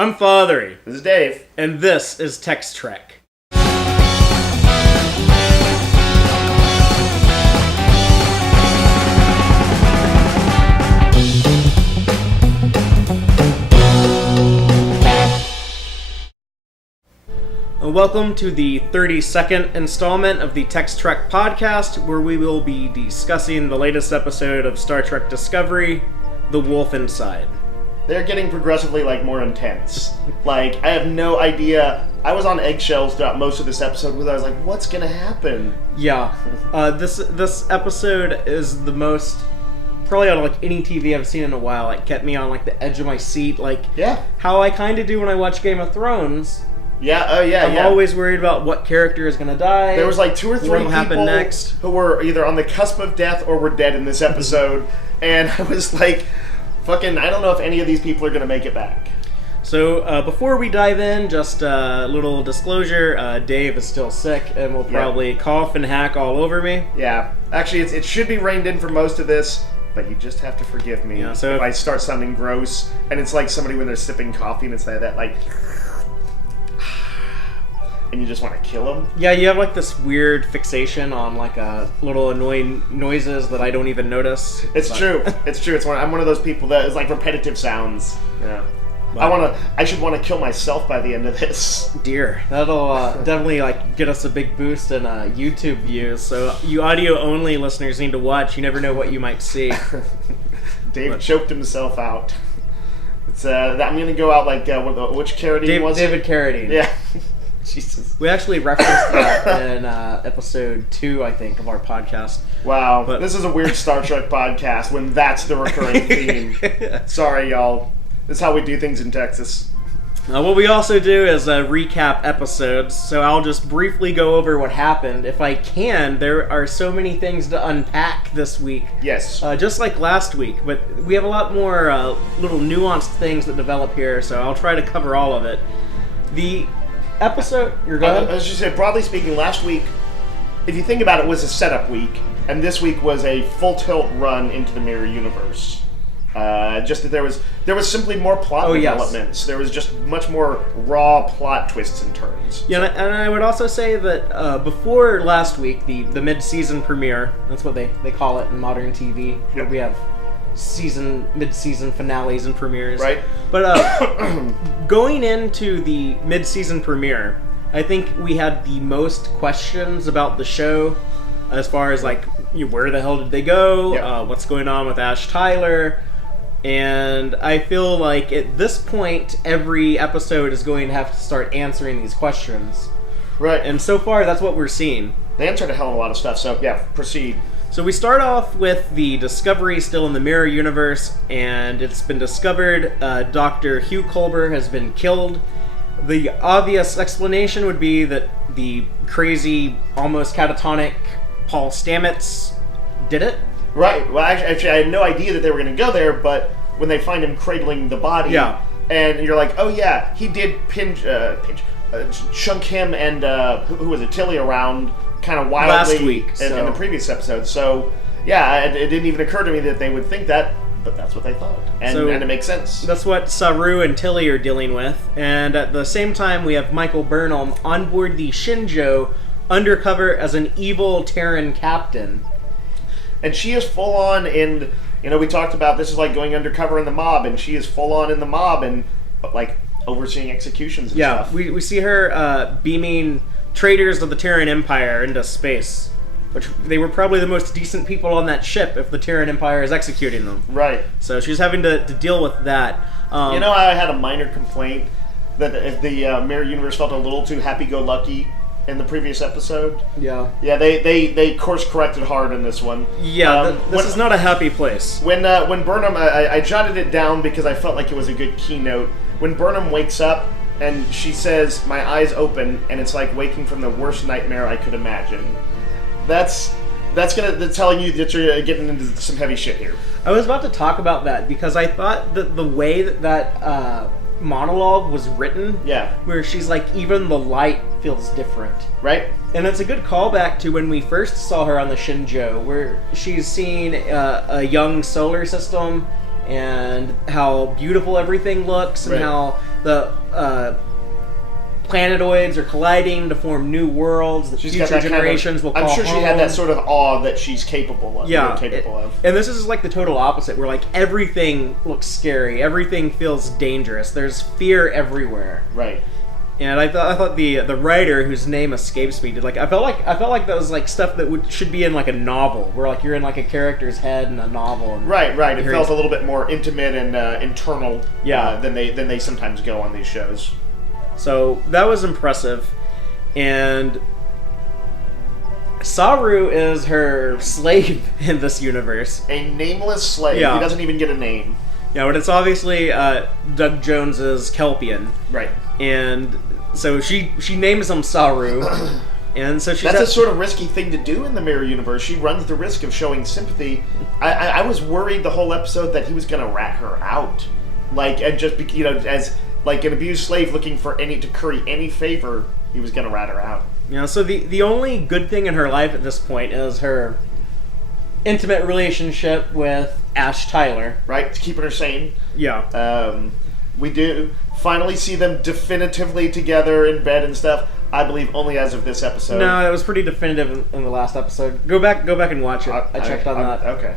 I'm Fatheree. This is Dave. And this is Tex-Trek. Welcome to the 32nd installment of the Tex-Trek Podcast, where we will be discussing the latest episode of Star Trek Discovery, The Wolf Inside. They're getting progressively, more intense. I have no idea. I was on eggshells throughout most of this episode where I was like, what's gonna happen? Yeah. This episode is the most, probably on, any TV I've seen in a while. It kept me on, the edge of my seat. Yeah. How I kind of do when I watch Game of Thrones. Yeah, I'm always worried about what character is gonna die. There was, 2 or 3 people next. who were either on the cusp of death or were dead in this episode. And I was like... I don't know if any of these people are going to make it back. So, before we dive in, just a little disclosure, Dave is still sick and will probably cough and hack all over me. Yeah. Actually, it should be reined in for most of this, but you just have to forgive me if I start sounding gross. And it's like somebody when they're sipping coffee and it's that and you just want to kill them. Yeah, you have this weird fixation on little annoying noises that I don't even notice. It's true. It's true. I'm one of those people that is repetitive sounds. Yeah. Wow. I should want to kill myself by the end of this. Dear, that'll definitely get us a big boost in YouTube views. So you audio only listeners need to watch. You never know what you might see. Dave choked himself out. It's I'm gonna go out which Carradine was it? David Carradine. Yeah. Jesus. We actually referenced that in episode 2, I think, of our podcast. Wow. But this is a weird Star Trek podcast when that's the recurring theme. Sorry, y'all. This is how we do things in Texas. What we also do is recap episodes, so I'll just briefly go over what happened. If I can, there are so many things to unpack this week. Yes. Just like last week, but we have a lot more little nuanced things that develop here, so I'll try to cover all of it. The episode, you're going? As you said, broadly speaking, last week, if you think about it, was a setup week, and this week was a full tilt run into the mirror universe. Just that there was simply more plot developments. Yes. There was just much more raw plot twists and turns. Yeah, and I would also say that before last week, the mid-season premiere, that's what they call it in modern TV, where we have mid-season finales and premieres. Right. But going into the mid-season premiere, I think we had the most questions about the show as far as where the hell did they go? What's going on with Ash Tyler? And I feel like at this point, every episode is going to have to start answering these questions. Right. And so far, that's what we're seeing. They answered a hell of a lot of stuff, so yeah, proceed. So we start off with the Discovery still in the Mirror Universe, and it's been discovered Dr. Hugh Culber has been killed. The obvious explanation would be that the crazy, almost catatonic Paul Stamets did it. Right. Well, actually, I had no idea that they were going to go there, but when they find him cradling the body, and you're like, oh yeah, he did chunk him and who was it, Tilly around kind of wildly last week in the previous episode. So yeah, it didn't even occur to me that they would think that, but that's what they thought, and it makes sense. That's what Saru and Tilly are dealing with, and at the same time, we have Michael Burnham on board the Shinjo, undercover as an evil Terran captain. And she is full on in, we talked about this is like going undercover in the mob, and she is full on in the mob and overseeing executions and stuff. Yeah, we see her beaming traitors of the Terran Empire into space, which they were probably the most decent people on that ship if the Terran Empire is executing them. Right. So she's having to deal with that. I had a minor complaint that if the Mirror Universe felt a little too happy-go-lucky in the previous episode. Yeah. Yeah, they course-corrected hard in this one. Yeah, this is not a happy place. When Burnham, I jotted it down because I felt like it was a good keynote. When Burnham wakes up and she says, "My eyes open," and it's like waking from the worst nightmare I could imagine. That's telling you that you're getting into some heavy shit here. I was about to talk about that because I thought that the way that monologue was written, where she's like, even the light feels different, right? And it's a good callback to when we first saw her on the Shinjo, where she's seeing a young solar system and how beautiful everything looks, and how the planetoids are colliding to form new worlds that future generations will call home. I'm sure she had that sort of awe that she's capable of. Yeah, and this is like the total opposite, where like everything looks scary, everything feels dangerous. There's fear everywhere. Right. And I thought the writer, whose name escapes me, did like I felt like that was like stuff that should be in like a novel, where like you're in like a character's head in a novel. And right. It felt a little bit more intimate and internal. Than they sometimes go on these shows. So that was impressive, and Saru is her slave in this universe. A nameless slave. Yeah. He doesn't even get a name. Yeah, but it's obviously Doug Jones's Kelpian. Right. And so she names him Saru, and so that's a sort of risky thing to do in the Mirror Universe. She runs the risk of showing sympathy. I was worried the whole episode that he was going to rat her out, like, and just as like an abused slave looking for to curry any favor, he was going to rat her out. Yeah. So the only good thing in her life at this point is her intimate relationship with Ash Tyler. Right, keeping her sane. Yeah. We do finally see them definitively together in bed and stuff. I believe only as of this episode. No, it was pretty definitive in the last episode. Go back and watch it. I checked on that. Okay.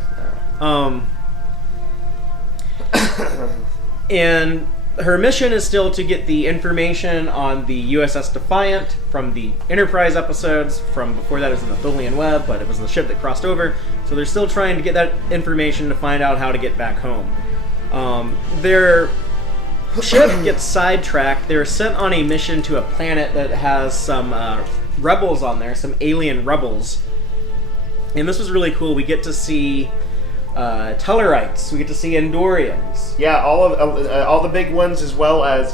And her mission is still to get the information on the USS Defiant from the Enterprise episodes. From before that, it was the Tholian Web, but it was the ship that crossed over. So they're still trying to get that information to find out how to get back home. Their ship gets sidetracked. They're sent on a mission to a planet that has some rebels on there, some alien rebels. And this was really cool. We get to see Tellarites. We get to see Andorians. Yeah, all the big ones, as well as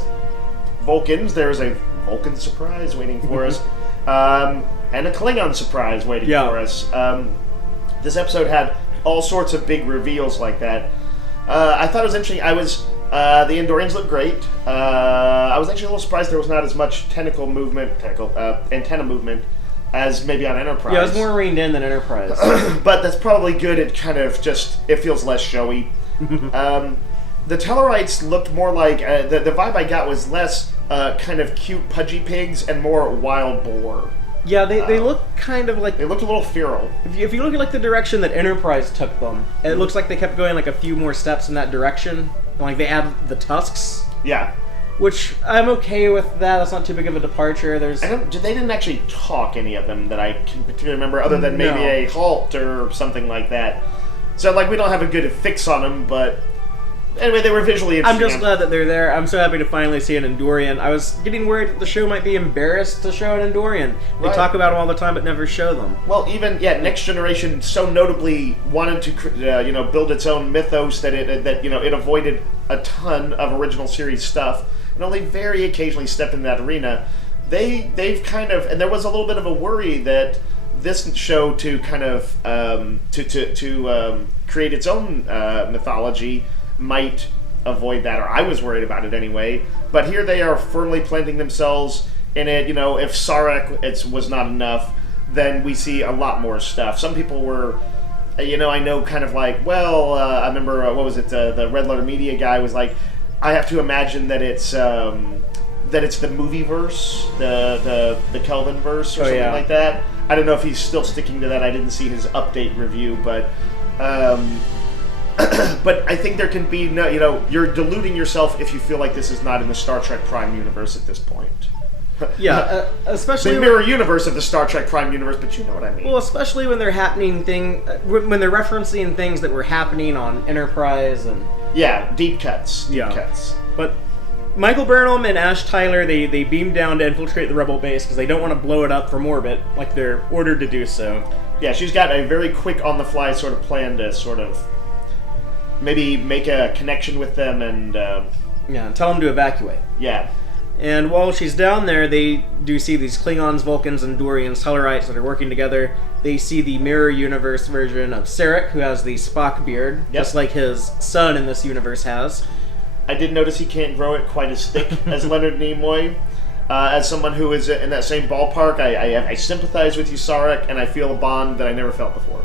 Vulcans. There's a Vulcan surprise waiting for us, and a Klingon surprise waiting for us. This episode had all sorts of big reveals like that. I thought it was interesting. The Andorians looked great. I was actually a little surprised there was not as much antenna movement as maybe on Enterprise. Yeah, it was more reined in than Enterprise. But that's probably good. It kind of it feels less showy. The Tellarites looked more like, the vibe I got was less kind of cute pudgy pigs and more wild boar. Yeah, they look kind of like... They looked a little feral. If you look at like the direction that Enterprise took them, it looks like they kept going like a few more steps in that direction. Like they add the tusks. Yeah. Which, I'm okay with that. That's not too big of a departure. They didn't actually talk, any of them, that I can particularly remember, other than maybe a halt or something like that. So, like, we don't have a good fix on them, but... Anyway, they were visually interesting. I'm just glad that they're there. I'm so happy to finally see an Andorian. I was getting worried that the show might be embarrassed to show an Andorian. They talk about them all the time, but never show them. Well, even, Next Generation so notably wanted to, build its own mythos that it avoided a ton of original series stuff, and only very occasionally stepped in that arena. They've kind of, and there was a little bit of a worry that this show to kind of to create its own mythology might avoid that, or I was worried about it anyway. But here they are firmly planting themselves in it. If Sarek was not enough, then we see a lot more stuff. Some people were, I know, kind of like, I remember what was it? The Red Letter Media guy was like, I have to imagine that it's the movie verse, the Kelvin verse, or something like that. I don't know if he's still sticking to that. I didn't see his update review, but but I think there can be no, you're deluding yourself if you feel like this is not in the Star Trek Prime universe at this point. Yeah, especially the mirror universe of the Star Trek Prime universe, but you know what I mean. Well, especially when they're when they're referencing things that were happening on Enterprise and deep cuts. But Michael Burnham and Ash Tyler, they beam down to infiltrate the Rebel base because they don't want to blow it up from orbit, like they're ordered to do so. Yeah, she's got a very quick on-the-fly sort of plan to sort of maybe make a connection with them and tell them to evacuate. Yeah. And while she's down there, they do see these Klingons, Vulcans, and Andorians, Tellarites that are working together. They see the Mirror Universe version of Sarek, who has the Spock beard, just like his son in this universe has. I did notice he can't grow it quite as thick as Leonard Nimoy. As someone who is in that same ballpark, I sympathize with you, Sarek, and I feel a bond that I never felt before.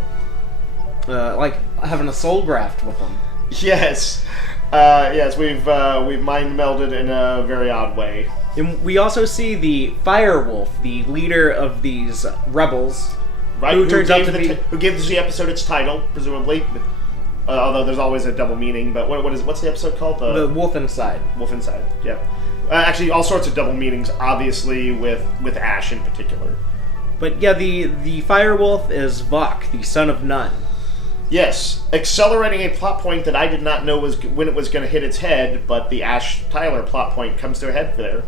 Like having a soul graft with him. Yes. Yes, we've mind melded in a very odd way. And we also see the Firewolf, the leader of these rebels, right? Who turns out to be who gives the episode its title, presumably. Although there's always a double meaning. But what's the episode called? The Wolf Inside. Wolf Inside. Yeah. Actually, all sorts of double meanings. Obviously, with Ash in particular. But yeah, the Firewolf is Vok, the son of Nun. Yes, accelerating a plot point that I did not know was when it was going to hit its head, but the Ash Tyler plot point comes to a head there.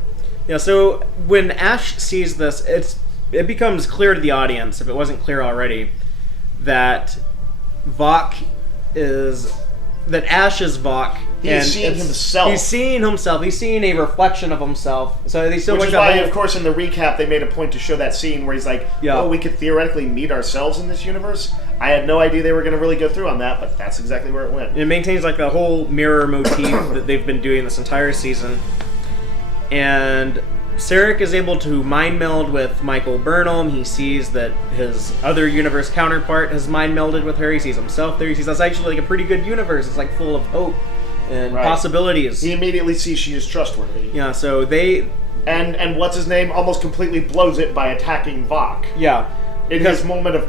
Yeah, so when Ash sees this, it becomes clear to the audience, if it wasn't clear already, that Ash is Vok. He's seeing himself. He's seeing himself. He's seeing a reflection of himself. So they still Which is why, of course, in the recap, they made a point to show that scene where he's like, "Oh, we could theoretically meet ourselves in this universe." I had no idea they were going to really go through on that, but that's exactly where it went. It maintains like the whole mirror motif that they've been doing this entire season, and Sarek is able to mind meld with Michael Burnham. He sees that his other universe counterpart has mind melded with her. He sees himself there. He sees that's actually like a pretty good universe. It's like full of hope and possibilities. He immediately sees she is trustworthy. Yeah, so they... And what's his name almost completely blows it by attacking Vok. Yeah. In his moment of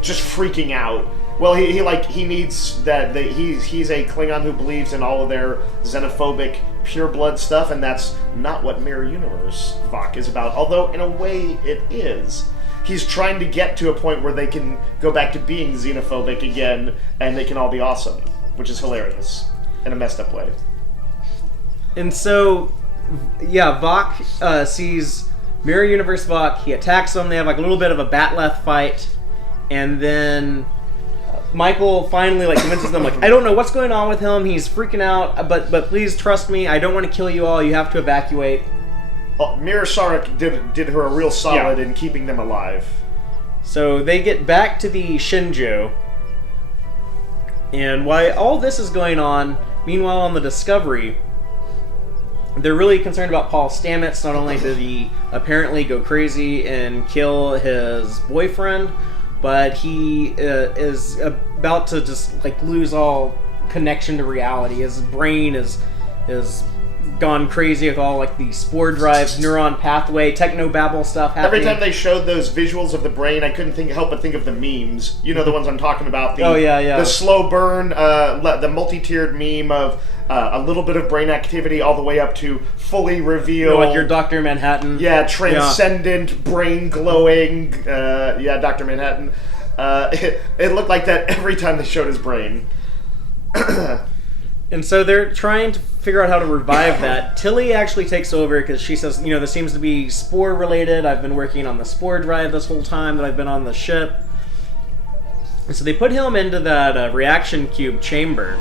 just freaking out. Well, he needs that. He's a Klingon who believes in all of their xenophobic pure blood stuff, and that's not what Mirror Universe Vok is about. Although in a way it is. He's trying to get to a point where they can go back to being xenophobic again, and they can all be awesome, which is hilarious in a messed up way. And so, yeah, Vok sees Mirror Universe Vok. He attacks him. They have like a little bit of a Batleth fight, and then Michael finally like convinces them like, I don't know what's going on with him. He's freaking out, but please trust me. I don't want to kill you all. You have to evacuate. Mirror Sarek did her a real solid in keeping them alive. So they get back to the Shinju, and while all this is going on, meanwhile on the Discovery, they're really concerned about Paul Stamets. Not only did he apparently go crazy and kill his boyfriend, but he is about to just like lose all connection to reality. His brain is gone crazy with all like the spore drives, neuron pathway, technobabble stuff happening. Every time they showed those visuals of the brain, I couldn't help but think of the memes. You know the ones I'm talking about. The slow burn, the multi-tiered meme of a little bit of brain activity all the way up to fully reveal. Like your Dr. Manhattan. Yeah, transcendent, brain glowing. Dr. Manhattan. It looked like that every time they showed his brain. And so they're trying to figure out how to revive that. Tilly actually takes over because she says, this seems to be spore related. I've been working on the spore drive this whole time that I've been on the ship. And so they put him into that reaction cube chamber.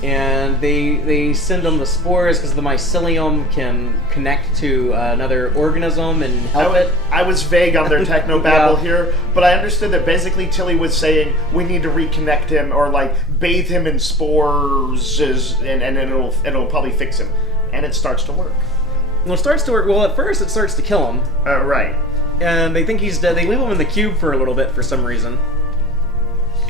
And they send him the spores because the mycelium can connect to another organism and help it. I was vague on their technobabble here, but I understood that basically Tilly was saying we need to reconnect him or like bathe him in spores, and it'll probably fix him, and it starts to work. Well, it starts to work. Well, at first it starts to kill him. Right. And they think he's dead. They leave him in the cube for a little bit for some reason,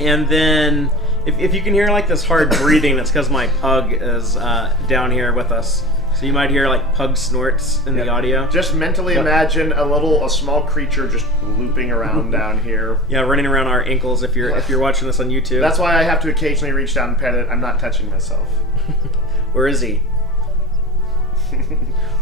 and then. If you can hear like this hard breathing, it's because my pug is down here with us. So you might hear like pug snorts in the audio. Just mentally imagine a small creature just looping around down here. Yeah, running around our ankles if you're watching this on YouTube. That's why I have to occasionally reach down and pet it. I'm not touching myself. Where is he?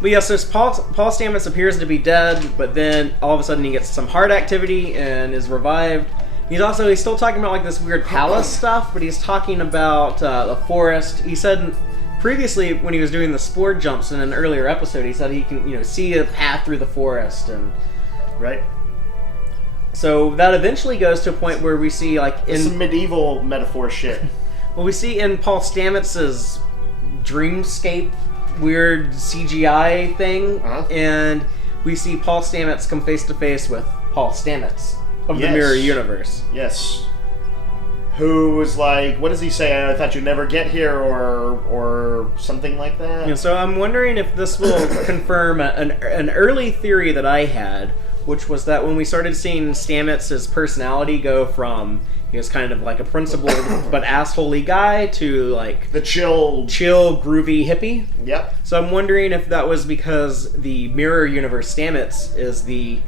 But yeah, so Paul Stamets appears to be dead, but then all of a sudden he gets some heart activity and is revived. He's still talking about like this weird palace stuff, but he's talking about the forest. He said previously when he was doing the spore jumps in an earlier episode, he said he can see a path through the forest and right. So that eventually goes to a point where we see like in some medieval metaphor shit. Well, we see in Paul Stamets' dreamscape weird CGI thing, and we see Paul Stamets come face to face with Paul Stamets. Of the Mirror Universe. Yes. Who was like, what does he say? I thought you'd never get here, or something like that. So I'm wondering if this will confirm an early theory that I had, which was that when we started seeing Stamets' personality go from he was kind of like a principled but assholey guy to like the chill, groovy hippie. Yep. So I'm wondering if that was because the Mirror Universe Stamets is the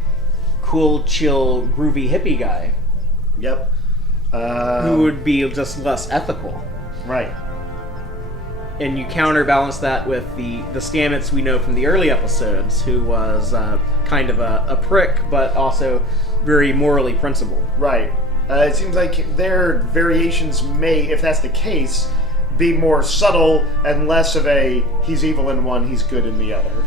cool, chill, groovy hippie guy. Yep. Who would be just less ethical. Right. And you counterbalance that with the Stamets we know from the early episodes, who was kind of a prick, but also very morally principled. Right. It seems like their variations may, if that's the case, be more subtle and less of a he's evil in one, he's good in the other.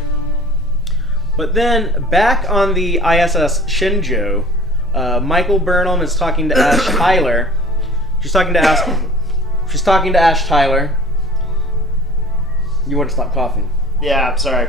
But then, back on the ISS Shinjo, Michael Burnham is talking to Ash Tyler. She's talking to Ash Tyler. You want to stop coughing? Yeah, I'm sorry.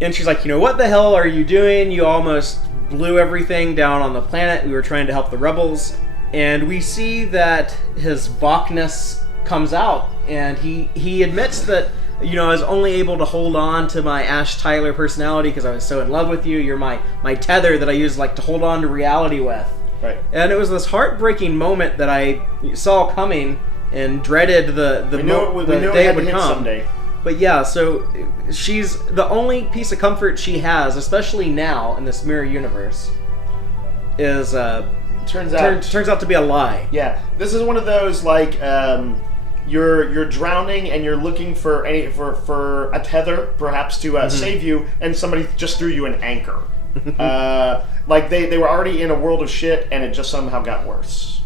And she's like, what the hell are you doing? You almost blew everything down on the planet. We were trying to help the rebels. And we see that his Vokness comes out. And he admits that, I was only able to hold on to my Ash Tyler personality because I was so in love with you. You're my tether that I use like to hold on to reality with. Right. And it was this heartbreaking moment that I saw coming and dreaded the day it would come someday. But yeah, so she's the only piece of comfort she has, especially now in this mirror universe, is turns out to be a lie. Yeah, this is one of those like you're drowning and you're looking for a tether perhaps to save you, and somebody just threw you an anchor. Like they were already in a world of shit, and it just somehow got worse.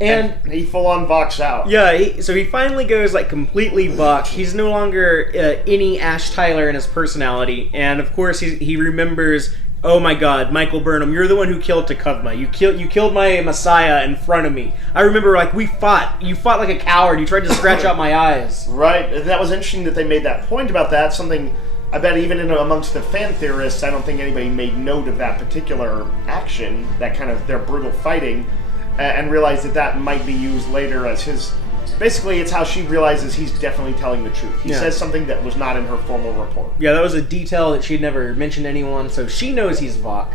And he full on Vox out. Yeah, so he finally goes like completely Vox. He's no longer any Ash Tyler in his personality, and of course he remembers. Oh my God, Michael Burnham, you're the one who killed Takuvma. You killed my Messiah in front of me. I remember, like, we fought. You fought like a coward. You tried to scratch out my eyes. Right. That was interesting that they made that point about that. Something I bet even amongst the fan theorists, I don't think anybody made note of that particular action, that kind of their brutal fighting, and realized that might be used later as his... Basically, it's how she realizes he's definitely telling the truth. He says something that was not in her formal report. Yeah, that was a detail that she'd never mentioned to anyone, so she knows he's Vok.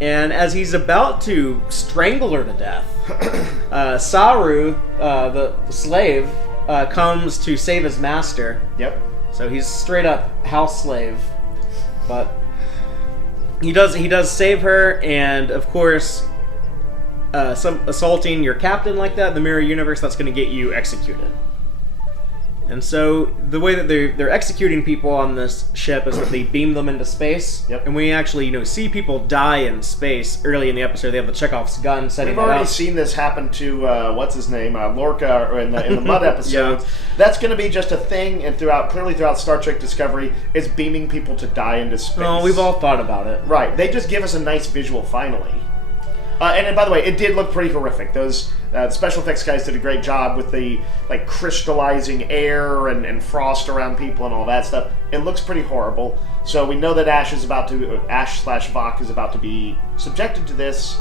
And as he's about to strangle her to death, Saru, the slave, comes to save his master. Yep. So he's straight up house slave. But he does save her, and of course... some assaulting your captain like that in the mirror universe, that's going to get you executed. And so the way that they're executing people on this ship is that they beam them into space. Yep. And we actually see people die in space early in the episode. They have the Chekhov's gun setting We've already seen this happen to what's his name, Lorca, or in the Mud episodes. Yeah. That's going to be just a thing, and clearly throughout Star Trek Discovery, is beaming people to die into space. Oh, we've all thought about it. Right. They just give us a nice visual finally. And by the way, it did look pretty horrific. Those special effects guys did a great job with the like crystallizing air and frost around people and all that stuff. It looks pretty horrible. So we know that Ash/Vok is about to be subjected to this.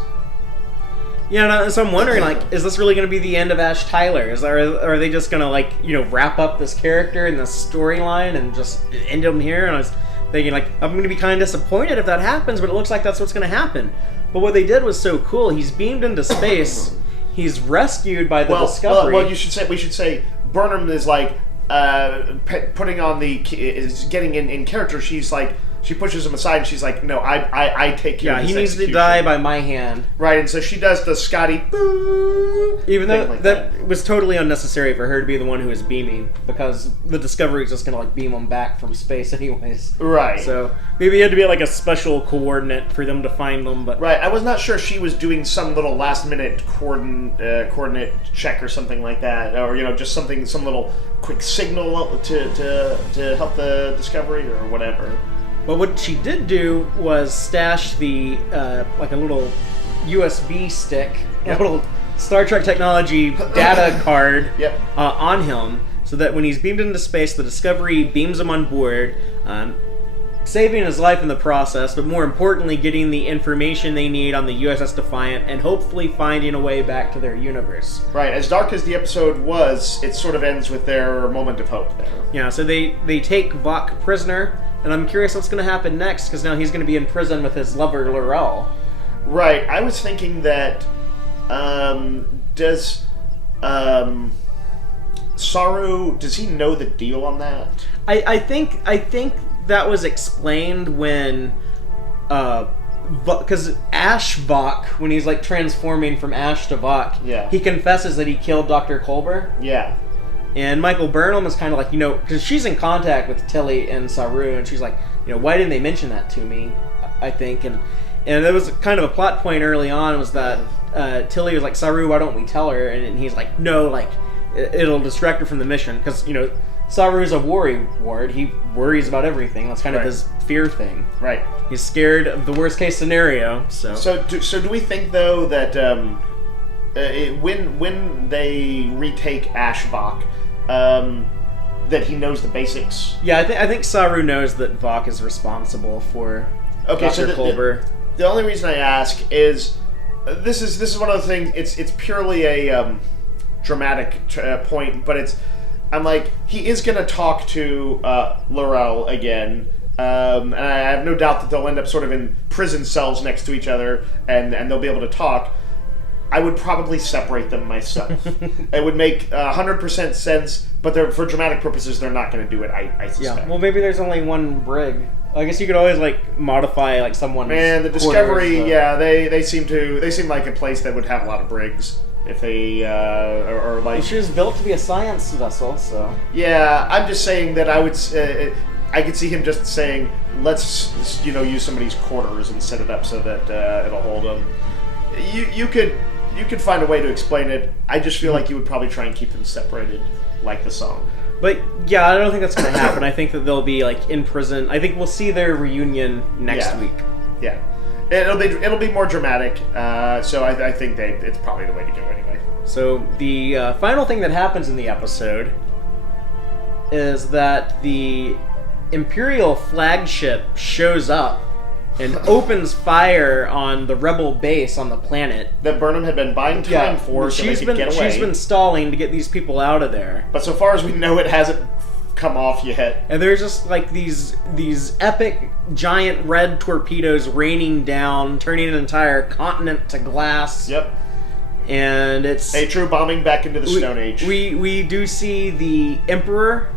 Yeah, so I'm wondering, like, is this really going to be the end of Ash Tyler? Are they just going to, wrap up this character and this storyline and just end him here? And I was thinking, like, I'm going to be kind of disappointed if that happens, but it looks like that's what's going to happen. But what they did was so cool. He's beamed into space. He's rescued by the Discovery. Well, we should say Burnham is like putting on is getting in character. She's like, she pushes him aside and she's like, no, I take care of this. Yeah, he needs to die by my hand. Right, and so she does the Scotty boo. Even though that was totally unnecessary for her to be the one who is beaming, because the Discovery is just going to beam them back from space anyways. Right. So maybe it had to be like a special coordinate for them to find them. But right, I was not sure she was doing some little last minute coordinate check or something like that, or just some little quick signal to help the Discovery or whatever. But what she did do was stash the like a little USB stick, a little Star Trek technology data card on him, so that when he's beamed into space, the Discovery beams him on board. saving his life in the process, but more importantly, getting the information they need on the USS Defiant and hopefully finding a way back to their universe. Right. As dark as the episode was, it sort of ends with their moment of hope there. Yeah, so they take Vok prisoner, and I'm curious what's going to happen next, because now he's going to be in prison with his lover, Laurel. Right. I was thinking that, does Saru, does he know the deal on that? I think that was explained when, because Ash Vok, when he's like transforming from Ash to Vok, he confesses that he killed Dr. Culber. Yeah. And Michael Burnham is kind of like, because she's in contact with Tilly and Saru, and she's like, why didn't they mention that to me? I think, and there was kind of a plot point early on was that Tilly was like, Saru, why don't we tell her? And he's like, no, like, it'll distract her from the mission, because, Saru's a worry ward. He worries about everything. That's kind of his fear thing. Right. He's scared of the worst case scenario. So do we think though that when they retake Ashbach, that he knows the basics? Yeah, I think Saru knows that Vok is responsible for Dr. Culber. The only reason I ask is this is one of the things. It's purely a dramatic point, but I'm like, he is going to talk to Laurel again, and I have no doubt that they'll end up sort of in prison cells next to each other, and they'll be able to talk. I would probably separate them myself. It would make 100% sense, but for dramatic purposes, they're not going to do it, I suspect. Yeah, well, maybe there's only one brig. I guess you could always, modify, someone's Man, the Discovery, they seem like a place that would have a lot of brigs. If they, she was built to be a science vessel, so... Yeah, I'm just saying that I could see him just saying, let's, use somebody's quarters and set it up so that it'll hold them. You could find a way to explain it. I just feel like you would probably try and keep them separated, like the song. But, yeah, I don't think that's going to happen. I think that they'll be, in prison. I think we'll see their reunion next week. Yeah. It'll be more dramatic, so I think it's probably the way to go anyway. So the final thing that happens in the episode is that the Imperial flagship shows up and opens fire on the rebel base on the planet that Burnham had been buying time for, so they could get away. She's been stalling to get these people out of there. But so far as we know, it hasn't come off yet. And there's just these epic giant red torpedoes raining down, turning an entire continent to glass. Yep. And it's a true bombing back into the Stone Age. We do see the Emperor,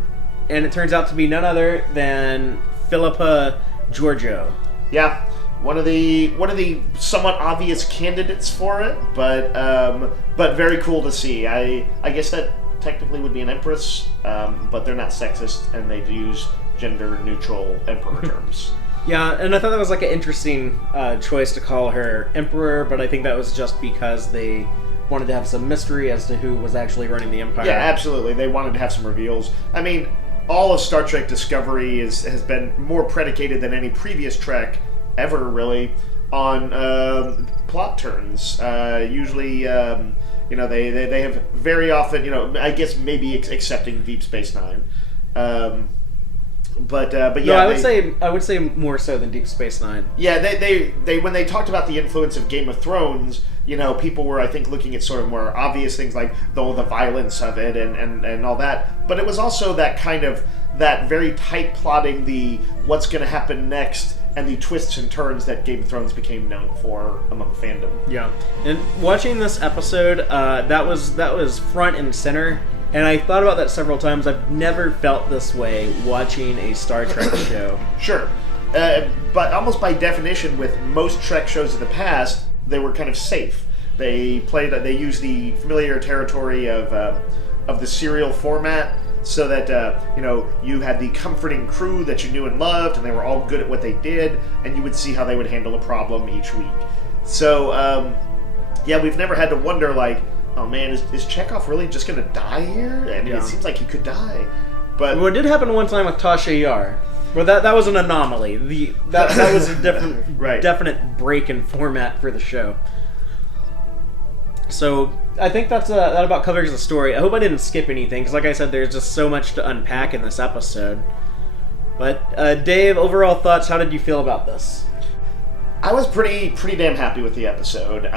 and it turns out to be none other than Philippa Georgiou. Yeah. One of the somewhat obvious candidates for it, but very cool to see. I guess that technically would be an empress, but they're not sexist, and they use gender-neutral emperor terms. Yeah, and I thought that was an interesting choice to call her emperor, but I think that was just because they wanted to have some mystery as to who was actually running the Empire. Yeah, absolutely. They wanted to have some reveals. I mean, all of Star Trek Discovery has been more predicated than any previous Trek ever, really, on plot turns. Usually... they have very often, I guess maybe accepting Deep Space Nine, but yeah. No, I would say more so than Deep Space Nine. Yeah, they when they talked about the influence of Game of Thrones, people were, I think, looking at sort of more obvious things like the violence of it and all that. But it was also that kind of that very tight plotting, the what's going to happen next, and the twists and turns that Game of Thrones became known for among fandom. Yeah, and watching this episode, that was front and center, and I thought about that several times. I've never felt this way watching a Star Trek show. Sure, but almost by definition, with most Trek shows of the past, they were kind of safe. They used the familiar territory of the serial format. So that, you had the comforting crew that you knew and loved, and they were all good at what they did, and you would see how they would handle a problem each week. So, we've never had to wonder, oh man, is Chekhov really just going to die here? And it seems like he could die. But well, it did happen one time with Tasha Yar. Well, that was an anomaly. That was a different, definite break in format for the show. So I think that about covers the story. I hope I didn't skip anything, because like I said, there's just so much to unpack in this episode. But Dave, overall thoughts, how did you feel about this? I was pretty damn happy with the episode.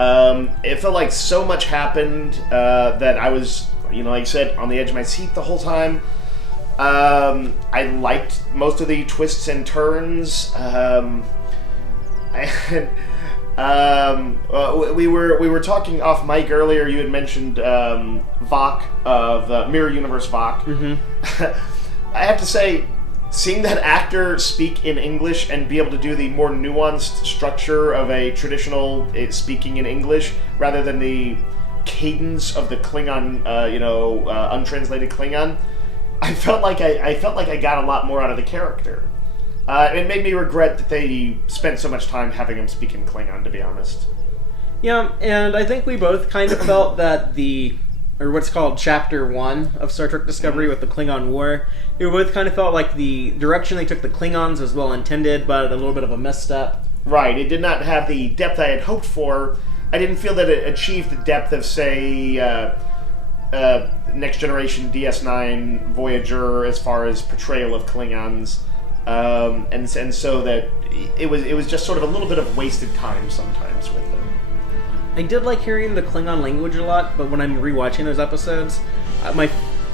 It felt like so much happened that I was, like I said, on the edge of my seat the whole time. I liked most of the twists and turns. We were talking off mic earlier. You had mentioned Vok of Mirror Universe Vok. Mm-hmm. I have to say, seeing that actor speak in English and be able to do the more nuanced structure of a traditional speaking in English rather than the cadence of the Klingon, untranslated Klingon, I felt like I got a lot more out of the character. It made me regret that they spent so much time having him speak in Klingon, to be honest. Yeah, and I think we both kind of felt that what's called Chapter 1 of Star Trek Discovery with the Klingon War, we both kind of felt like the direction they took the Klingons was well intended, but a little bit of a misstep. Right, it did not have the depth I had hoped for. I didn't feel that it achieved the depth of, say, Next Generation DS9 Voyager as far as portrayal of Klingons. And so that it was just sort of a little bit of wasted time sometimes with them. I did like hearing the Klingon language a lot, but when I'm rewatching those episodes, my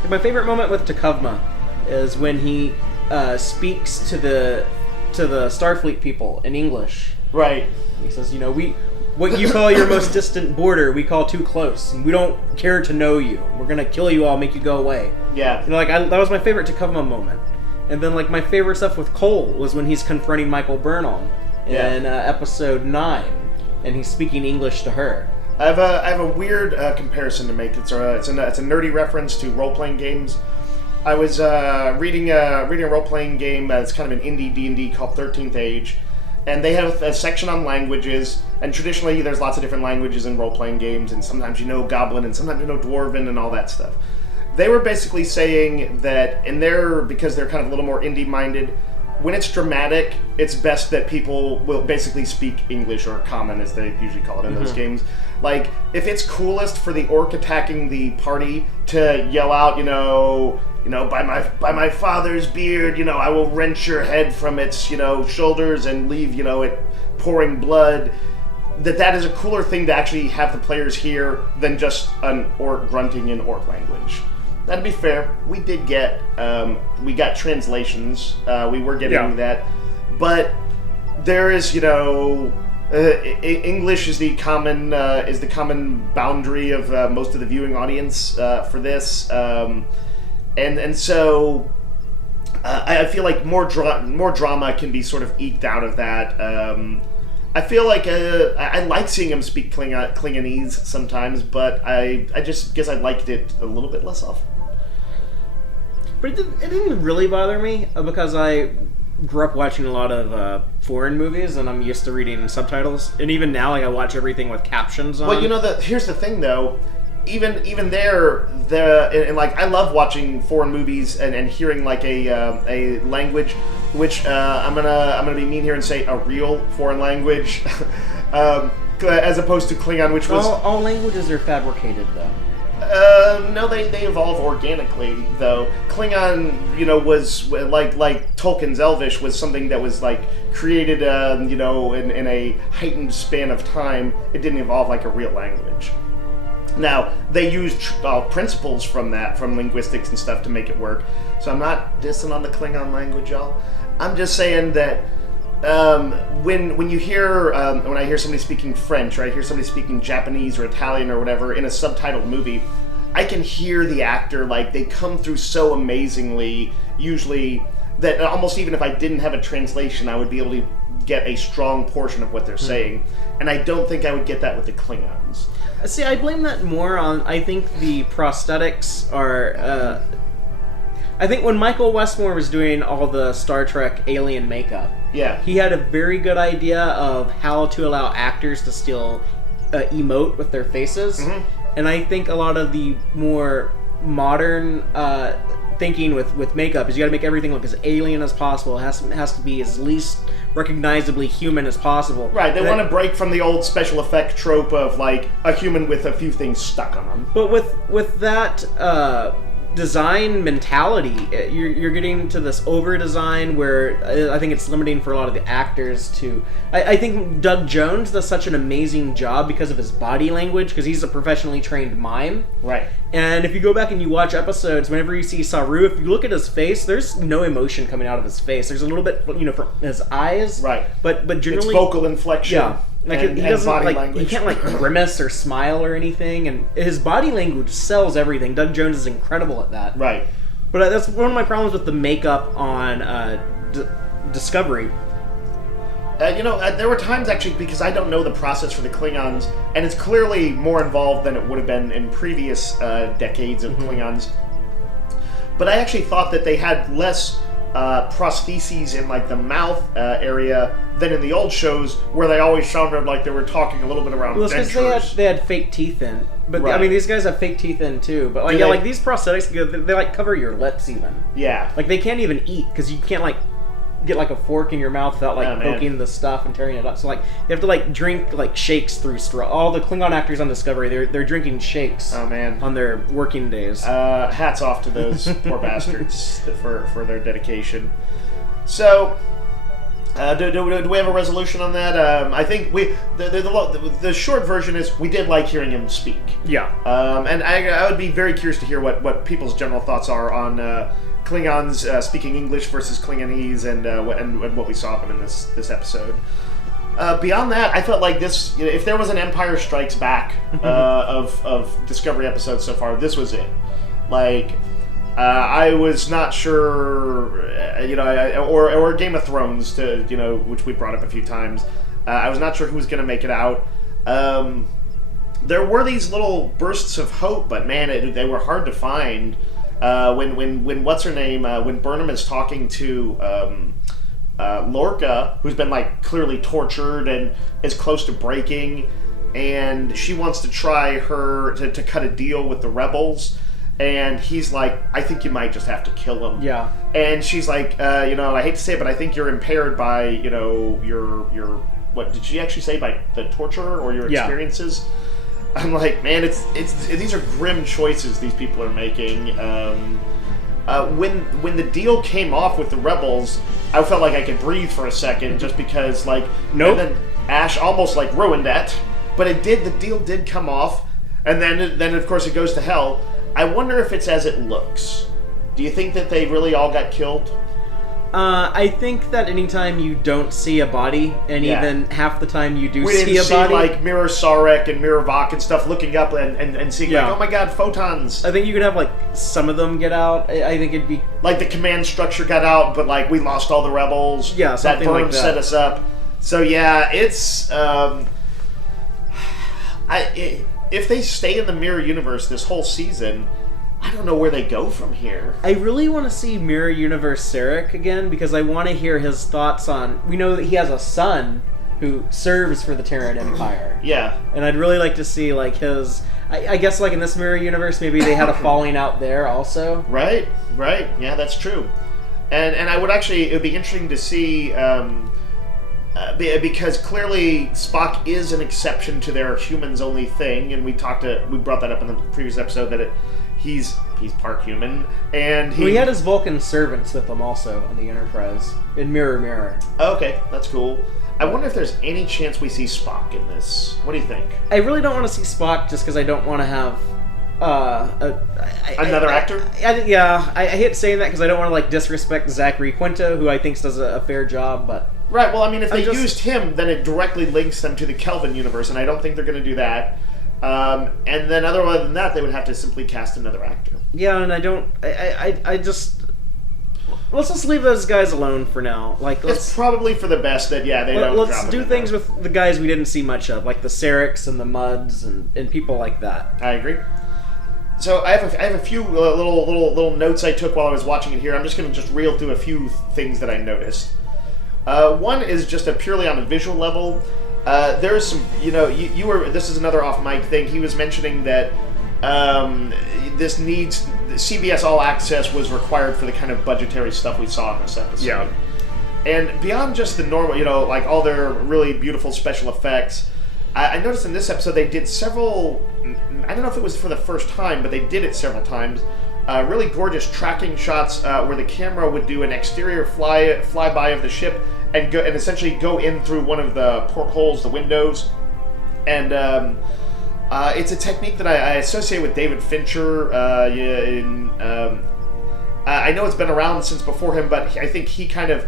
favorite moment with T'Kuvma is when he speaks to the Starfleet people in English. Right. He says, what you call your most distant border, we call too close, and we don't care to know you. We're gonna kill you all, make you go away. Yeah. That was my favorite T'Kuvma moment. And then, my favorite stuff with Cole was when he's confronting Michael Burnham in episode 9, and he's speaking English to her. I have a weird comparison to make. It's a nerdy reference to role-playing games. I was reading a role-playing game that's kind of an indie D&D called 13th Age, and they have a section on languages, and traditionally there's lots of different languages in role-playing games, and sometimes Goblin, and sometimes Dwarven, and all that stuff. They were basically saying that because they're kind of a little more indie-minded, when it's dramatic, it's best that people will basically speak English, or Common as they usually call it in those games. Like, if it's coolest for the orc attacking the party to yell out, by my father's beard, I will wrench your head from its, shoulders and leave, it pouring blood, that is a cooler thing to actually have the players hear than just an orc grunting in orc language. That'd be fair. We did get, we got translations. We were getting that. But there is, English is the common boundary of most of the viewing audience for this. And so I feel like more drama can be sort of eked out of that. I feel like I like seeing him speak Klingonese sometimes, but I just guess I liked it a little bit less often. But it didn't really bother me because I grew up watching a lot of foreign movies, and I'm used to reading subtitles. And even now, I watch everything with captions on. Well, here's the thing, though. Even there, I love watching foreign movies and hearing a language, which I'm gonna be mean here and say a real foreign language, as opposed to Klingon, which was all languages are fabricated though. No, they evolve organically though. Klingon, was like Tolkien's Elvish was something that was created, in a heightened span of time. It didn't evolve like a real language. Now, they used principles from linguistics and stuff to make it work. So I'm not dissing on the Klingon language, y'all. I'm just saying that when I hear somebody speaking French, or I hear somebody speaking Japanese or Italian or whatever in a subtitled movie, I can hear the actor, they come through so amazingly, usually, that almost even if I didn't have a translation, I would be able to get a strong portion of what they're saying. And I don't think I would get that with the Klingons. See, I blame that more on, I think the prosthetics are, I think when Michael Westmore was doing all the Star Trek alien makeup, he had a very good idea of how to allow actors to still emote with their faces. Mm-hmm. And I think a lot of the more modern thinking with makeup is you got to make everything look as alien as possible. It has to be as least recognizably human as possible. Right, they want to break from the old special effect trope of a human with a few things stuck on them. But with that design mentality. You're getting to this over design where I think it's limiting for a lot of the actors to. I think Doug Jones does such an amazing job because of his body language, because he's a professionally trained mime. Right. And if you go back and you watch episodes, whenever you see Saru, if you look at his face, there's no emotion coming out of his face. There's a little bit, from his eyes. Right. But generally, it's vocal inflection. Yeah. Like and, he doesn't body like language. he can't like grimace or smile or anything, and his body language sells everything. Doug Jones is incredible at that. Right. But that's one of my problems with the makeup on Discovery. There were times actually, because I don't know the process for the Klingons, and it's clearly more involved than it would have been in previous decades of Klingons. But I actually thought that they had less prostheses in like the mouth area than in the old shows, where they always sounded like they were talking a little bit around dentures. Because they had fake teeth in, but Right. I mean these guys have fake teeth in too. But like these prosthetics, they like cover your lips even. Yeah, like they can't even eat because you can't like get like a fork in your mouth without like poking the stuff and tearing it up. So like you have to like drink like shakes through straw. All the Klingon actors on Discovery, they're drinking shakes. Oh man, on their working days. Hats off to those poor bastards for their dedication. So. Do we have a resolution on that? I think the short version is we did like hearing him speak. Yeah. And I would be very curious to hear what people's general thoughts are on Klingons speaking English versus Klingonese and what we saw of them in this episode. Beyond that, I felt like this. If there was an Empire Strikes Back of Discovery episodes so far, this was it. Like. I was not sure, or Game of Thrones, which we brought up a few times. I was not sure who was going to make it out. There were these little bursts of hope, but man, they were hard to find. When what's her name? When Burnham is talking to Lorca, who's been like clearly tortured and is close to breaking, and she wants to try to cut a deal with the rebels. And he's like, I think you might just have to kill him. Yeah. And she's like, I hate to say it, but I think you're impaired by, your what did she actually say, by the torture or your experiences? I'm like, man, it's these are grim choices these people are making. When the deal came off with the rebels, I felt like I could breathe for a second, just because nope. And then Ash almost ruined that, but the deal did come off, and then of course it goes to hell. I wonder if it's as it looks. Do you think that they really all got killed? I think that anytime you don't see a body, and even half the time you do see a body... We didn't see, like, Mirror Sarek and Mirror Vok and stuff looking up and seeing, oh my god, photons. I think you could have, some of them get out. I think it'd be... Like, the command structure got out, but, we lost all the rebels. Yeah, something that burn like that. Set us up. So, yeah, it's... If they stay in the Mirror Universe this whole season, I don't know where they go from here. I really want to see Mirror Universe Sarek again, because I want to hear his thoughts on... We know that he has a son who serves for the Terran Empire. Yeah. And I'd really like to see, his... I guess, in this Mirror Universe, maybe they had a falling out there also. Right. Yeah, that's true. And I would actually... It would be interesting to see... because clearly Spock is an exception to their humans-only thing, and we brought that up in the previous episode that he's part human, and he had his Vulcan servants with him also on the Enterprise in Mirror. Okay, that's cool. I wonder if there's any chance we see Spock in this. What do you think? I really don't want to see Spock just because I don't want to have another actor. I hate saying that because I don't want to disrespect Zachary Quinto, who I think does a fair job, but. Right, well, I mean, if they used him, then it directly links them to the Kelvin universe, and I don't think they're going to do that. And then other than that, they would have to simply cast another actor. Yeah, and I just... Let's just leave those guys alone for now. It's probably for the best that, they don't drop Let's do them things there. with the guys we didn't see much of, like the Sareks and the Muds and people like that. I agree. So I have a few little notes I took while I was watching it here. I'm just going to reel through a few things that I noticed. One is just purely on a visual level. There's some, you were. This is another off mic thing. He was mentioning that this needs CBS All Access was required for the kind of budgetary stuff we saw in this episode. Yeah. And beyond just the normal, all their really beautiful special effects, I noticed in this episode they did several. I don't know if it was for the first time, but they did it several times. really gorgeous tracking shots where the camera would do an exterior flyby of the ship and essentially go in through one of the portholes, the windows. And it's a technique that I associate with David Fincher. I know it's been around since before him, but I think he kind of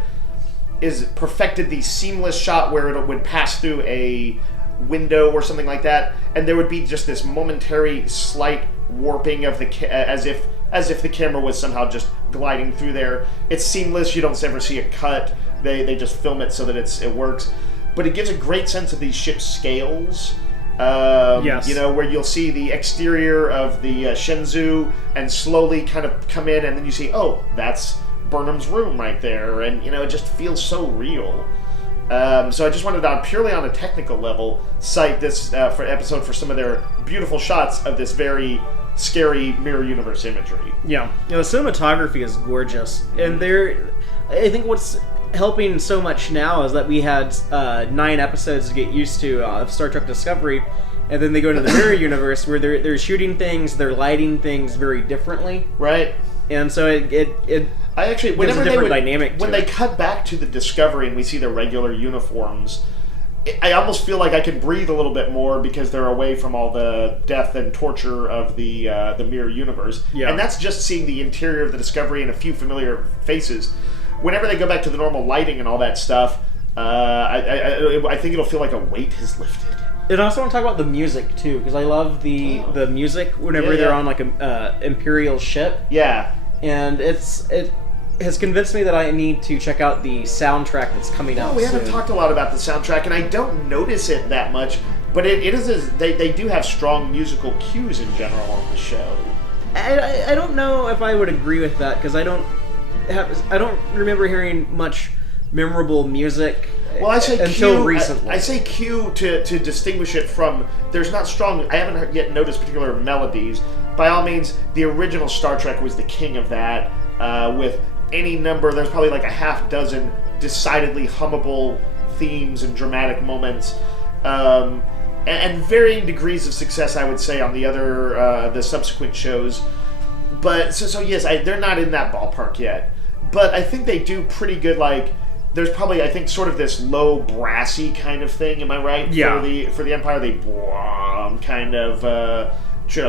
is perfected the seamless shot where it would pass through a window or something like that, and there would be just this momentary slight warping of as if the camera was somehow just gliding through there. It's seamless. You don't ever see a cut. They just film it so that it works. But it gives a great sense of these ship scales. Yes. Where you'll see the exterior of the Shenzhou and slowly kind of come in, and then you see, oh, that's Burnham's room right there, and it just feels so real. So I just wanted to, purely on a technical level, cite this for episode for some of their beautiful shots of this very scary mirror universe imagery. Yeah, the cinematography is gorgeous, and I think what's helping so much now is that we had 9 episodes to get used to of Star Trek Discovery, and then they go into the mirror universe where they're shooting things, they're lighting things very differently, right? And so I actually, whenever they cut back to the Discovery and we see their regular uniforms, I almost feel like I can breathe a little bit more because they're away from all the death and torture of the mirror universe. Yeah. And that's just seeing the interior of the Discovery and a few familiar faces. Whenever they go back to the normal lighting and all that stuff, I think it'll feel like a weight has lifted. And I also want to talk about the music too, because I love the music whenever they're on like a Imperial ship. Yeah. And it has convinced me that I need to check out the soundtrack that's coming out. We haven't talked a lot about the soundtrack, and I don't notice it that much. But they do have strong musical cues in general on the show. I don't know if I would agree with that, because I don't remember hearing much memorable music. Well, I say until recently. I say cue to distinguish it from. There's not strong. I haven't yet noticed particular melodies. By all means, the original Star Trek was the king of that. With any number, there's probably like a half dozen decidedly hummable themes and dramatic moments, and varying degrees of success, I would say, on the subsequent shows. But so yes, they're not in that ballpark yet. But I think they do pretty good. Like, there's probably, I think, sort of this low brassy kind of thing. Am I right? Yeah. For the Empire, they kind of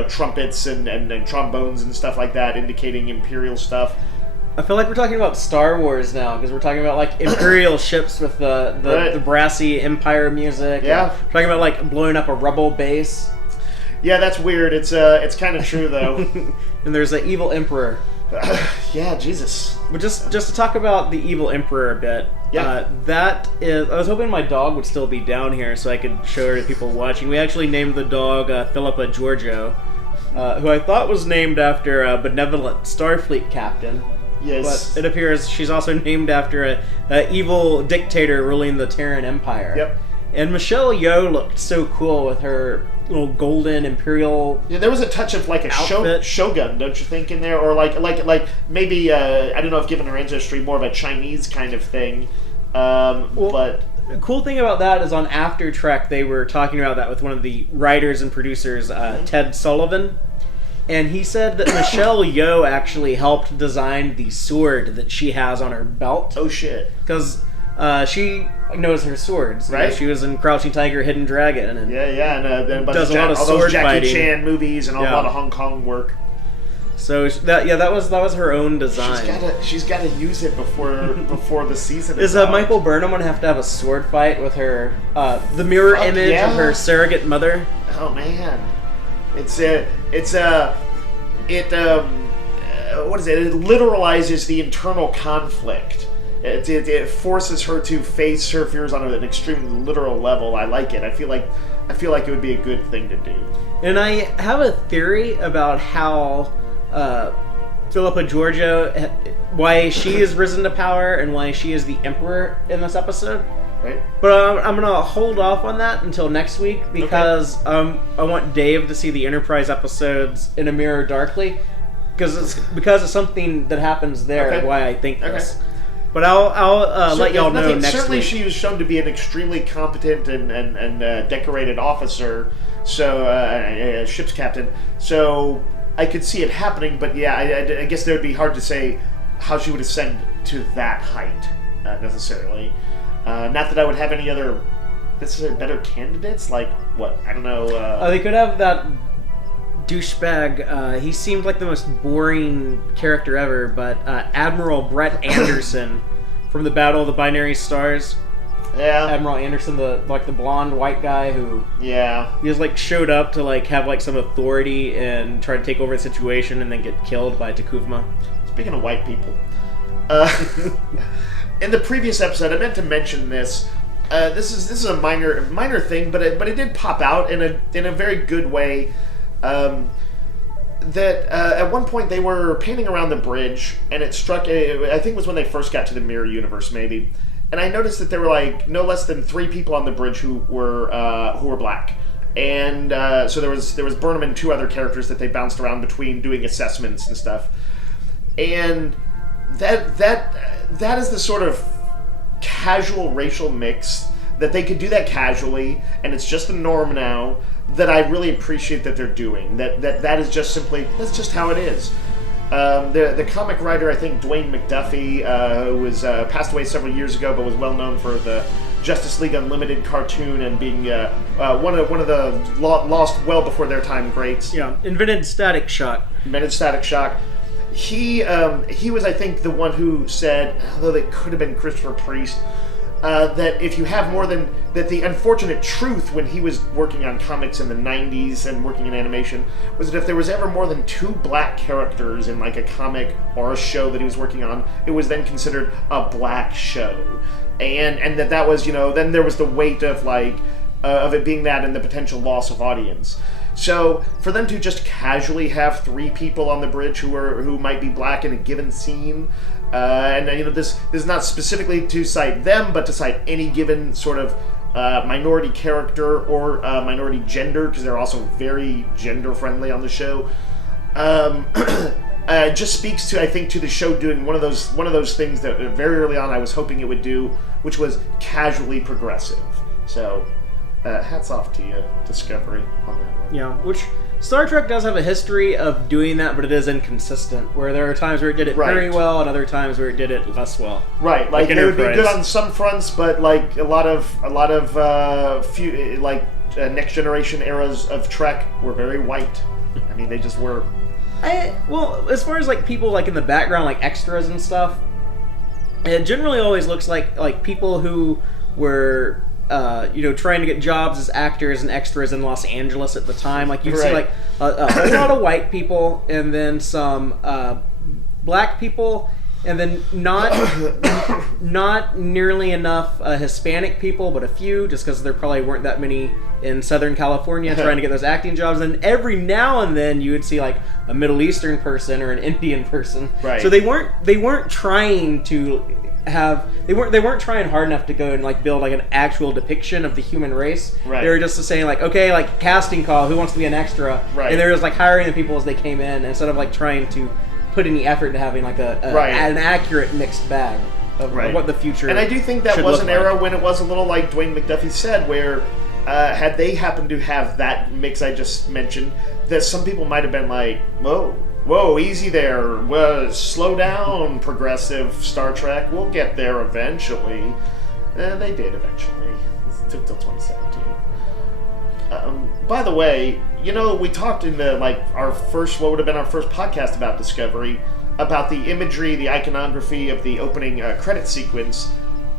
trumpets and trombones and stuff like that, indicating Imperial stuff. I feel like we're talking about Star Wars now, because we're talking about like Imperial ships with the brassy Empire music. Yeah. We're talking about like blowing up a rebel base. Yeah, that's weird. It's kind of true though. And there's an evil emperor. Yeah, Jesus. But just to talk about the evil emperor a bit. Yeah. I was hoping my dog would still be down here so I could show her to people watching. We actually named the dog Philippa Giorgio, who I thought was named after a benevolent Starfleet captain. Yes. But it appears she's also named after a evil dictator ruling the Terran Empire. Yep. And Michelle Yeoh looked so cool with her little golden Imperial. Yeah, there was a touch of like a shogun, don't you think, in there, or like maybe I don't know if given her ancestry, more of a Chinese kind of thing. But the cool thing about that is on After Trek they were talking about that with one of the writers and producers, Ted Sullivan, and he said that Michelle Yeoh actually helped design the sword that she has on her belt. Oh shit! Because she knows her swords, right? She was in Crouching Tiger, Hidden Dragon, and and a bunch does of a lot of all sword those Jackie fighting. Chan movies and a lot of Hong Kong work. So that was her own design. She's got to use it before the season. Is Michael Burnham gonna have to have a sword fight with her the mirror image of her surrogate mother? Oh man, what is it? It literalizes the internal conflict. It forces her to face her fears on an extremely literal level. I like it. I feel like it would be a good thing to do. And I have a theory about how Philippa Giorgio, why she is risen to power and why she is the emperor in this episode. Right. But I'm gonna hold off on that until next week because I want Dave to see the Enterprise episodes in A Mirror Darkly, because it's something that happens there. Okay. Why I think this. But I'll let y'all know next certainly week. She was shown to be an extremely competent and decorated officer, so ship's captain. So I could see it happening, but yeah, I guess it would be hard to say how she would ascend to that height, necessarily. Not that I would have any other necessarily better candidates, like, what, I don't know. They could have that douchebag, he seemed like the most boring character ever, but Admiral Brett Anderson from the Battle of the Binary Stars. Yeah. Admiral Anderson, the blonde white guy who he just like showed up to like have like some authority and try to take over the situation and then get killed by Takuvma. Speaking of white people, in the previous episode I meant to mention this. This is a minor thing, but it did pop out in a very good way. That at one point they were painting around the bridge, and it struck. I think it was when they first got to the mirror universe, maybe. And I noticed that there were like no less than 3 people on the bridge who were black, and so there was Burnham and 2 other characters that they bounced around between doing assessments and stuff. And that is the sort of casual racial mix that they could do that casually, and it's just the norm now. That I really appreciate that they're doing. That is just simply that's just how it is. The comic writer, I think Dwayne McDuffie, who was passed away several years ago, but was well known for the Justice League Unlimited cartoon and being one of the lost well before their time greats. Yeah, invented Static Shock. He was, I think, the one who said, although it could have been Christopher Priest, that if you have more than that, the unfortunate truth when he was working on comics in the 90s and working in animation was that if there was ever more than 2 black characters in like a comic or a show that he was working on, it was then considered a black show, and that was, then there was the weight of like of it being that and the potential loss of audience. So for them to just casually have 3 people on the bridge who might be black in a given scene. And this is not specifically to cite them, but to cite any given sort of minority character or minority gender, because they're also very gender friendly on the show. Just speaks to, I think, to the show doing one of those things that very early on I was hoping it would do, which was casually progressive. So hats off to you, Discovery, on that one. Yeah, which Star Trek does have a history of doing that, but it is inconsistent. Where there are times where it did it very well, and other times where it did it less well. Right, like it would be good on some fronts, but like a lot of next generation eras of Trek were very white. I mean, they just were. Well, as far as like people like in the background, like extras and stuff, it generally always looks like people who were. Trying to get jobs as actors and extras in Los Angeles at the time. Like, you'd see, like, a whole lot of white people, and then some black people, and then not nearly enough Hispanic people, but a few, just because there probably weren't that many in Southern California trying to get those acting jobs. And every now and then you would see, like, a Middle Eastern person or an Indian person. Right. So they weren't trying to... they weren't trying hard enough to go and like build like an actual depiction of the human race. Right. They were just saying like, okay, like casting call, who wants to be an extra? Right. And they were just like hiring the people as they came in instead of like trying to put any effort into having like an accurate mixed bag of what the future. And I do think that was an era when it was a little like Dwayne McDuffie said, where had they happened to have that mix I just mentioned, that some people might have been like, Whoa, easy there. Slow down, progressive Star Trek. We'll get there eventually. And they did eventually. It took till 2017. By the way, we talked in the what would have been our first podcast about Discovery, about the imagery, the iconography of the opening credit sequence,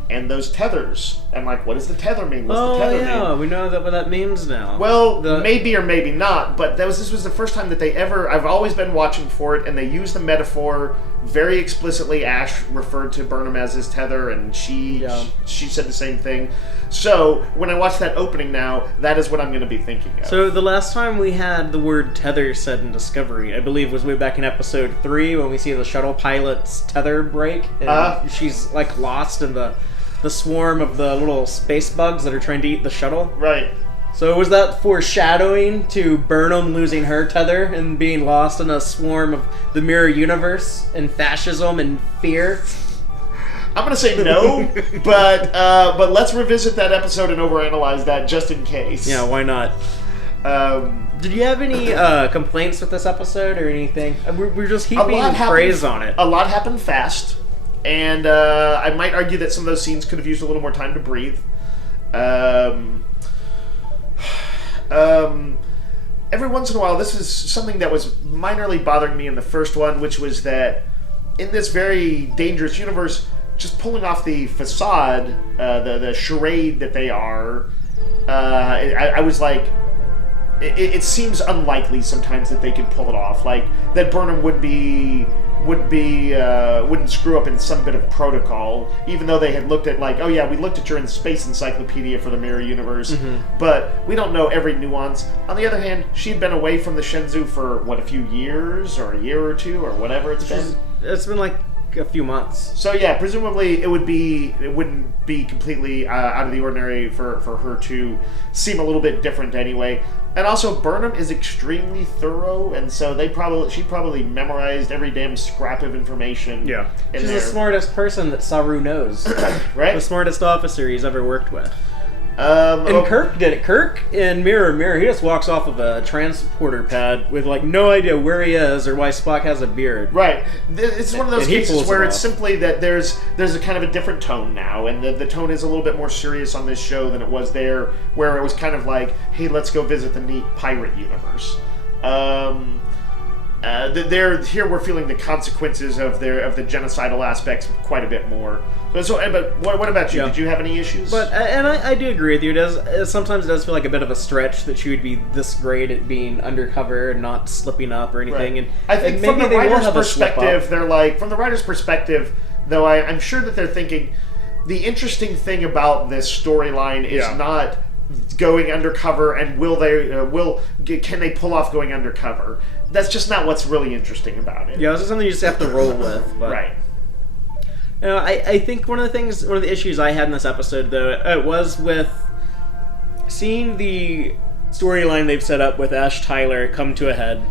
and those tethers. And what does the tether mean? What's the tether mean? We know what that means now. Well, maybe or maybe not, but this was the first time that they ever... I've always been watching for it, and they used the metaphor very explicitly. Ash referred to Burnham as his tether, and she said the same thing. So, when I watch that opening now, that is what I'm going to be thinking of. So, the last time we had the word tether said in Discovery, I believe, was way back in episode 3, when we see the shuttle pilot's tether break, and she's, lost in the swarm of the little space bugs that are trying to eat the shuttle. Right. So was that foreshadowing to Burnham losing her tether and being lost in a swarm of the mirror universe and fascism and fear? I'm gonna say no, but let's revisit that episode and overanalyze that just in case. Yeah, why not? Did you have any complaints with this episode or anything? We're just heaping praise on it. A lot happened fast, and I might argue that some of those scenes could have used a little more time to breathe. Every once in a while, this is something that was minorly bothering me in the first one, which was that in this very dangerous universe, just pulling off the facade, the charade that they are, I was like, it seems unlikely sometimes that they could pull it off. Like, that Burnham wouldn't screw up in some bit of protocol, even though they had looked at, like, oh yeah, we looked at your space encyclopedia for the mirror universe, but we don't know every nuance. On the other hand, she'd been away from the Shenzhou for, what, a few years, or a year or two, or whatever it's been? It's been like a few months. So yeah, presumably it wouldn't be completely out of the ordinary for her to seem a little bit different anyway. And also, Burnham is extremely thorough, and so she probably memorized every damn scrap of information. Yeah, she's the smartest person that Saru knows. Right? The smartest officer he's ever worked with. And Kirk did it. Kirk in Mirror, he just walks off of a transporter pad with like no idea where he is or why Spock has a beard. Right. It's one of those cases where it's simply that there's a kind of a different tone now, and the tone is a little bit more serious on this show than it was there, where it was kind of like, hey, let's go visit the neat pirate universe. Here we're feeling the consequences of the genocidal aspects quite a bit more. But what about you? Yeah. Did you have any issues? But and I do agree with you. Sometimes it does feel like a bit of a stretch that she would be this great at being undercover and not slipping up or anything. Right. And I think from the writer's perspective, they're like, from the writer's perspective, though, I'm sure that they're thinking the interesting thing about this storyline is not going undercover and can they pull off going undercover. That's just not what's really interesting about it. Yeah, it's just something you just have to roll with. But, right. You know, I think one of the issues I had in this episode, though, it was with seeing the storyline they've set up with Ash Tyler come to a head.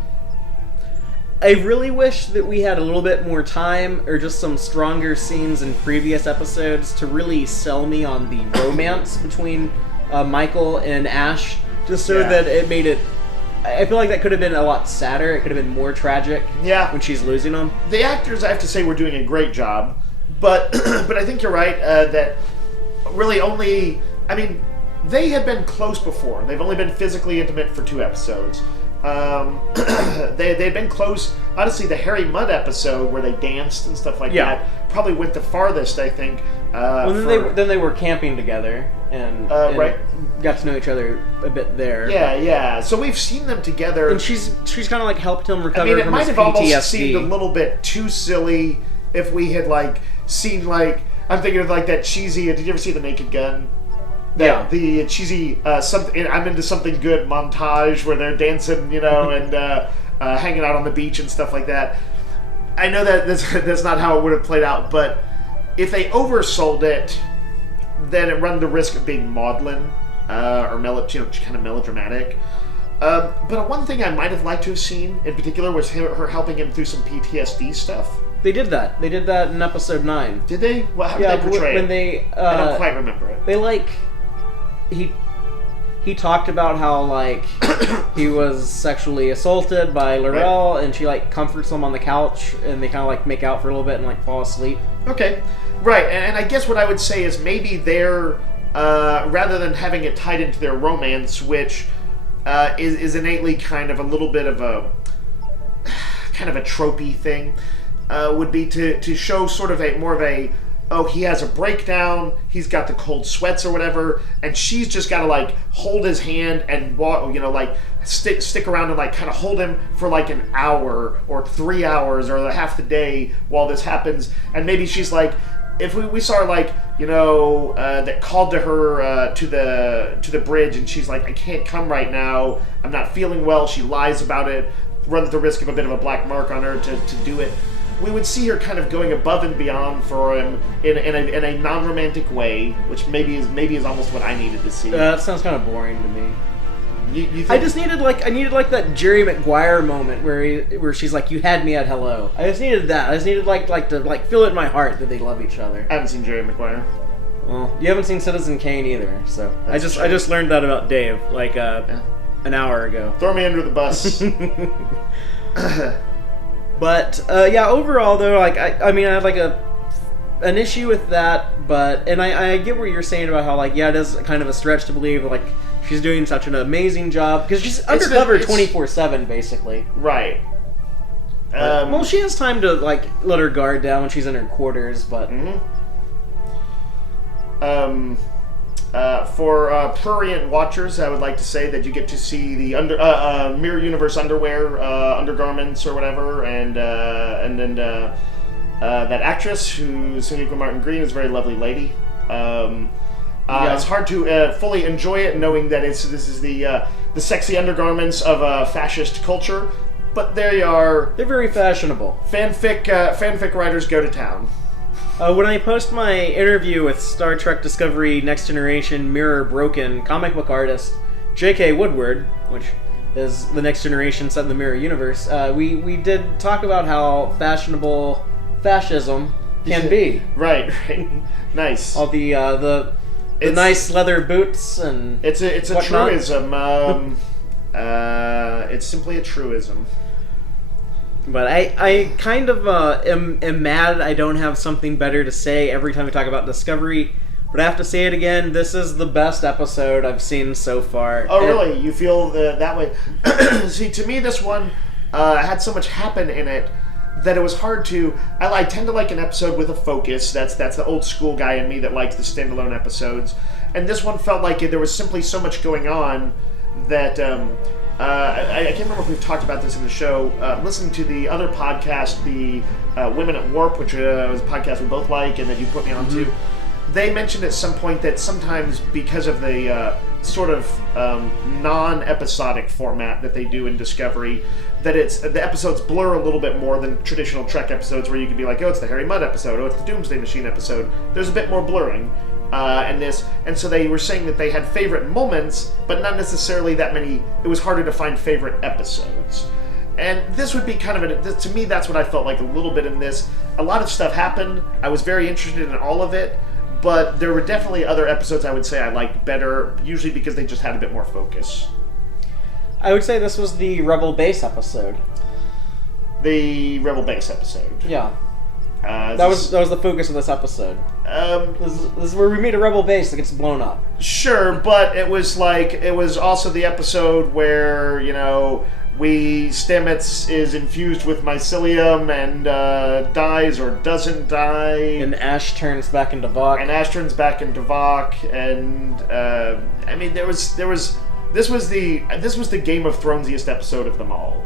I really wish that we had a little bit more time or just some stronger scenes in previous episodes to really sell me on the romance between Michael and Ash, just so that it made it... I feel like that could have been a lot sadder. It could have been more tragic when she's losing them. The actors, I have to say, were doing a great job, but I think you're right that really only... I mean, they had been close before. They've only been physically intimate for 2 episodes. They'd been close. Honestly, the Harry Mudd episode where they danced and stuff like that probably went the farthest, I think. Then they were camping together and got to know each other a bit there. Yeah. So we've seen them together, and she's kind of like helped him recover. I mean, it from might his have PTSD. almost seemed a little bit too silly if we had seen I'm thinking of that cheesy. Did you ever see The Naked Gun? The cheesy I'm into something good montage where they're dancing, and hanging out on the beach and stuff like that. I know that that's not how it would have played out, but if they oversold it, then it run the risk of being maudlin or kind of melodramatic. But one thing I might have liked to have seen in particular was her helping him through some PTSD stuff. They did that. They did that in episode 9. Did they? Well, how did they portray it? I don't quite remember it. They he talked about how he was sexually assaulted by Laurel, and she comforts him on the couch, and they kind of make out for a little bit and fall asleep. Okay, right. And I guess what I would say is maybe they're rather than having it tied into their romance, which is innately kind of a little bit of a tropey thing, would be to show sort of more of a, oh, he has a breakdown, he's got the cold sweats or whatever, and she's just got to hold his hand and walk, stick around and kind of hold him for an hour or 3 hours or half the day while this happens. And maybe she's if we saw her that called to her to the bridge, and she's I can't come right now, I'm not feeling well, she lies about it, runs the risk of a bit of a black mark on her to do it. We would see her kind of going above and beyond for him in a non-romantic way, which maybe is almost what I needed to see. That sounds kind of boring to me. You think? I just needed that Jerry Maguire moment where she's you had me at hello. I just needed that. I just needed to feel it in my heart that they love each other. I haven't seen Jerry Maguire. Well, you haven't seen Citizen Kane either, so I just learned that about Dave. an hour ago. Throw me under the bus. But yeah, overall though, like I mean, I had like an issue with that, but I get what you're saying about how like it is kind of a stretch to believe like she's doing such an amazing job because she's undercover 24/7 basically. Right. Well, she has time to like let her guard down when she's in her quarters, but. For prurient watchers, I would like to say that you get to see the Mirror Universe underwear, undergarments or whatever, and then that actress who's Sonequa Martin Green is a very lovely lady. It's hard to fully enjoy it knowing that this is the sexy undergarments of fascist culture, but they're very fashionable. Fanfic writers go to town. When I post my interview with Star Trek Discovery Next Generation Mirror Broken comic book artist J.K. Woodward, which is the Next Generation set in the Mirror Universe, we did talk about how fashionable fascism can be. Right. Nice. All the nice leather boots and it's a whatnot. truism. It's simply a truism. But I kind of am mad I don't have something better to say every time we talk about Discovery. But I have to say it again, this is the best episode I've seen so far. Oh, really? You feel that way? See, to me, this one had so much happen in it that it was hard to... I tend to like an episode with a focus. That's the old school guy in me that likes the standalone episodes. And this one felt like there was simply so much going on that... I can't remember if we've talked about this in the show. Listening to the other podcast, the Women at Warp, which was a podcast we both like and that you put me on to, they mentioned at some point that sometimes because of the sort of non-episodic format that they do in Discovery, that the episodes blur a little bit more than traditional Trek episodes where you can be like, oh, it's the Harry Mudd episode, oh, it's the Doomsday Machine episode. There's a bit more blurring. And so they were saying that they had favorite moments, but not necessarily that many. It was harder to find favorite episodes. And this would be kind of to me, that's what I felt like a little bit in this. A lot of stuff happened. I was very interested in all of it, but there were definitely other episodes I would say I liked better, usually because they just had a bit more focus. I would say this was the Rebel Base episode. The Rebel Base episode. Yeah. That was the focus of this episode. This is where we meet a rebel base that gets blown up. Sure, but it was also the episode where, Stamets is infused with mycelium and dies or doesn't die. And Ash turns back into Vok. And I mean this was the Game of Thronesiest episode of them all.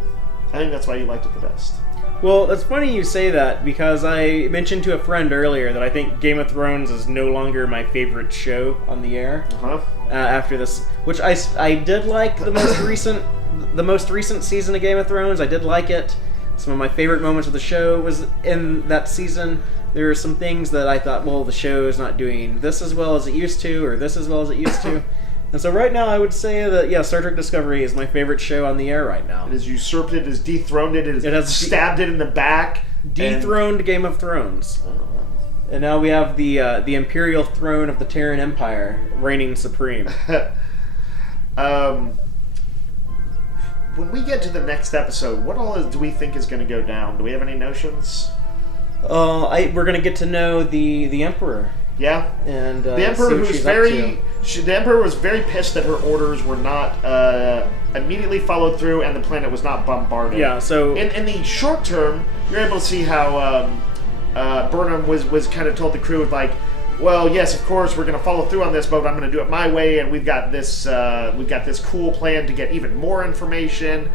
I think that's why you liked it the best. Well, it's funny you say that, because I mentioned to a friend earlier that I think Game of Thrones is no longer my favorite show on the air. After this, which I did like the most recent season of Game of Thrones. I did like it. Some of my favorite moments of the show was in that season. There were some things that I thought, well, the show is not doing this as well as it used to, or this as well as it used to. And so right now I would say that, Star Trek Discovery is my favorite show on the air right now. It has usurped it, it has dethroned it, it has stabbed it in the back. Dethroned Game of Thrones. And now we have the imperial throne of the Terran Empire reigning supreme. When we get to the next episode, what all do we think is going to go down? Do we have any notions? We're going to get to know the Emperor. Yeah, and the Emperor the Emperor was very pissed that her orders were not immediately followed through, and the planet was not bombarded. Yeah, so in the short term, you're able to see how Burnham was kind of told the crew like, well, yes, of course, we're going to follow through on this, but I'm going to do it my way, and we've got this cool plan to get even more information.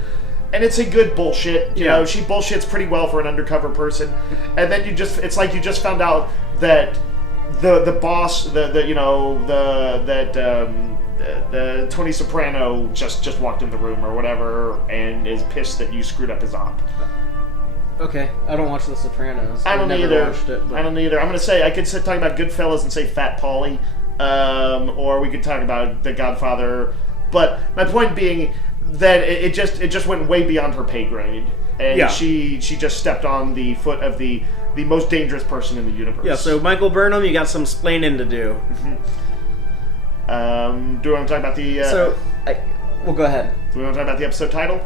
And it's a good bullshit. You know, she bullshits pretty well for an undercover person. And then it's like you just found out that the boss, the Tony Soprano just walked in the room or whatever and is pissed that you screwed up his op. Okay, I don't watch The Sopranos. I don't either. I don't either. I'm gonna say I could talk about Goodfellas and say Fat Pauly, or we could talk about The Godfather. But my point being that it just went way beyond her pay grade, and she just stepped on the foot of the most dangerous person in the universe. Yeah. So Michael Burnham, you got some splaining to do. Do you want to talk about the? Well, go ahead. Do we want to talk about the episode title?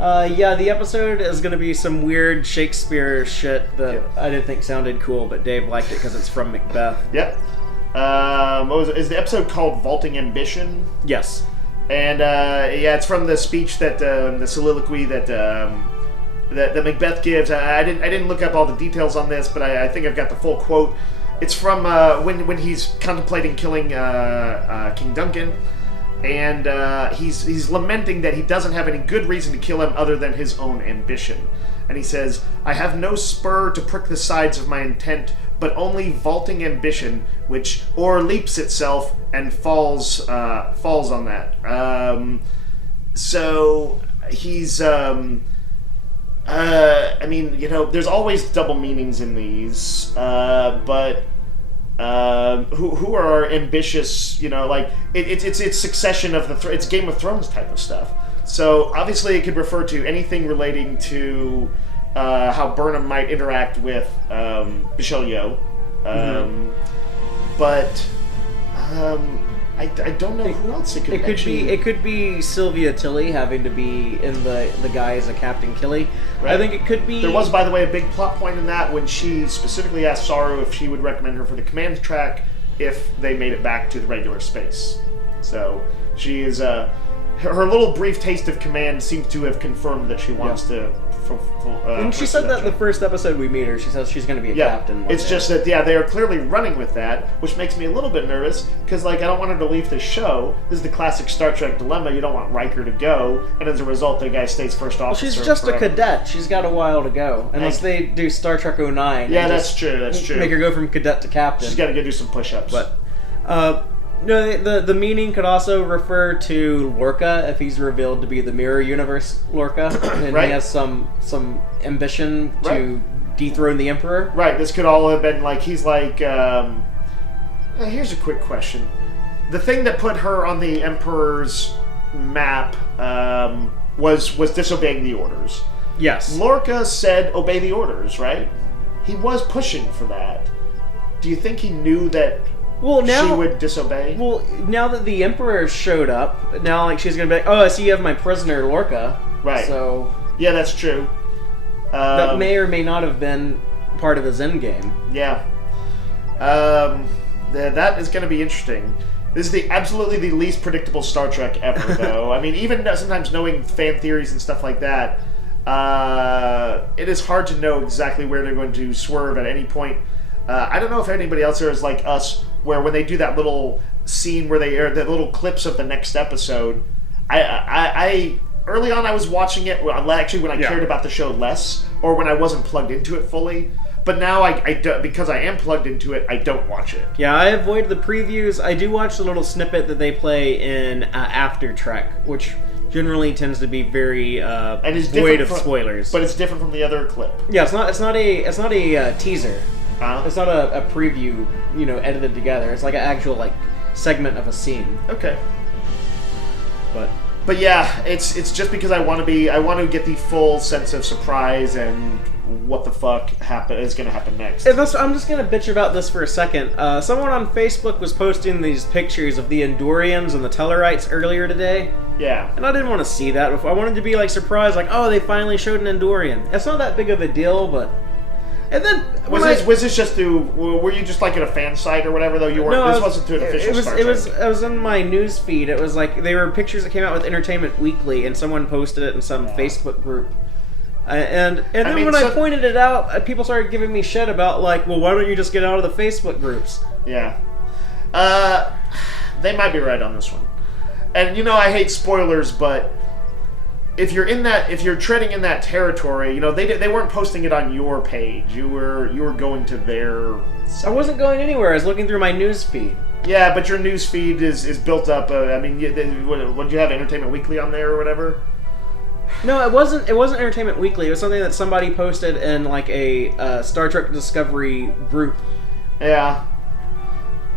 Yeah, the episode is going to be some weird Shakespeare shit that I didn't think sounded cool, but Dave liked it because it's from Macbeth. Yep. Is the episode called Vaulting Ambition? Yes. And it's from the speech that the soliloquy that Macbeth gives. I didn't look up all the details on this, but I think I've got the full quote. It's from when he's contemplating killing King Duncan, and he's lamenting that he doesn't have any good reason to kill him other than his own ambition. And he says, "I have no spur to prick the sides of my intent, but only vaulting ambition, which o'erleaps itself and falls on that." So he's, there's always double meanings in these, but who are ambitious? It's Succession of it's Game of Thrones type of stuff. So obviously it could refer to anything relating to how Burnham might interact with Michelle Yeoh. But I don't know who else it could be. It could be Sylvia Tilly having to be in the guise of Captain Killy. Right. I think it could be. There was, by the way, a big plot point in that when she specifically asked Saru if she would recommend her for the command track if they made it back to the regular space. So she is her little brief taste of command seems to have confirmed that she wants to. And she said that the first episode we meet her, she says she's going to be a captain. It's just that, they are clearly running with that, which makes me a little bit nervous, because, I don't want her to leave the show. This is the classic Star Trek dilemma. You don't want Riker to go, and as a result, the guy stays first officer. Well, she's just forever. A cadet. She's got a while to go. Unless they do Star Trek 09. Yeah, that's true. Make her go from cadet to captain. She's got to go do some push-ups. But, no, the meaning could also refer to Lorca if he's revealed to be the Mirror Universe Lorca, and he has some ambition to dethrone the Emperor. Right. This could all have been he's here's a quick question: the thing that put her on the Emperor's map was disobeying the orders. Yes. Lorca said obey the orders. Right. He was pushing for that. Do you think he knew that? Well, now she would disobey. Well, now that the Emperor showed up, now she's gonna be like, "Oh, I see you have my prisoner Lorca." Right. So yeah, that's true. That may or may not have been part of his endgame. Yeah. That is going to be interesting. This is absolutely the least predictable Star Trek ever, though. I mean, even sometimes knowing fan theories and stuff like that, it is hard to know exactly where they're going to swerve at any point. I don't know if anybody else there is like us, where when they do that little scene where they air the little clips of the next episode, I early on I was watching it actually when I cared about the show less, or when I wasn't plugged into it fully. But now because I am plugged into it, I don't watch it. Yeah, I avoid the previews. I do watch the little snippet that they play in After Trek, which generally tends to be very and is void of spoilers. But it's different from the other clip. Yeah, it's not a teaser. It's not a preview, edited together. It's like an actual segment of a scene. Okay. But yeah, it's just because I want to get the full sense of surprise and what the fuck is going to happen next. I'm just going to bitch about this for a second. Someone on Facebook was posting these pictures of the Andorians and the Tellarites earlier today. Yeah. And I didn't want to see that before. I wanted to be surprised, oh, they finally showed an Andorian. It's not that big of a deal, but... And then was this just through? Were you just at a fan site or whatever? Though you weren't. No, this wasn't through an official Star Trek. It was in my news feed. It was they were pictures that came out with Entertainment Weekly, and someone posted it in some Facebook group. And then when I pointed it out, people started giving me shit about well, why don't you just get out of the Facebook groups? Yeah, they might be right on this one. And I hate spoilers, but. If you're treading in that territory, they weren't posting it on your page. You were going to their site. I wasn't going anywhere. I was looking through my news feed. Yeah, but your news feed is built up. What did you have, Entertainment Weekly on there or whatever? No, it wasn't. It wasn't Entertainment Weekly. It was something that somebody posted in a Star Trek Discovery group. Yeah.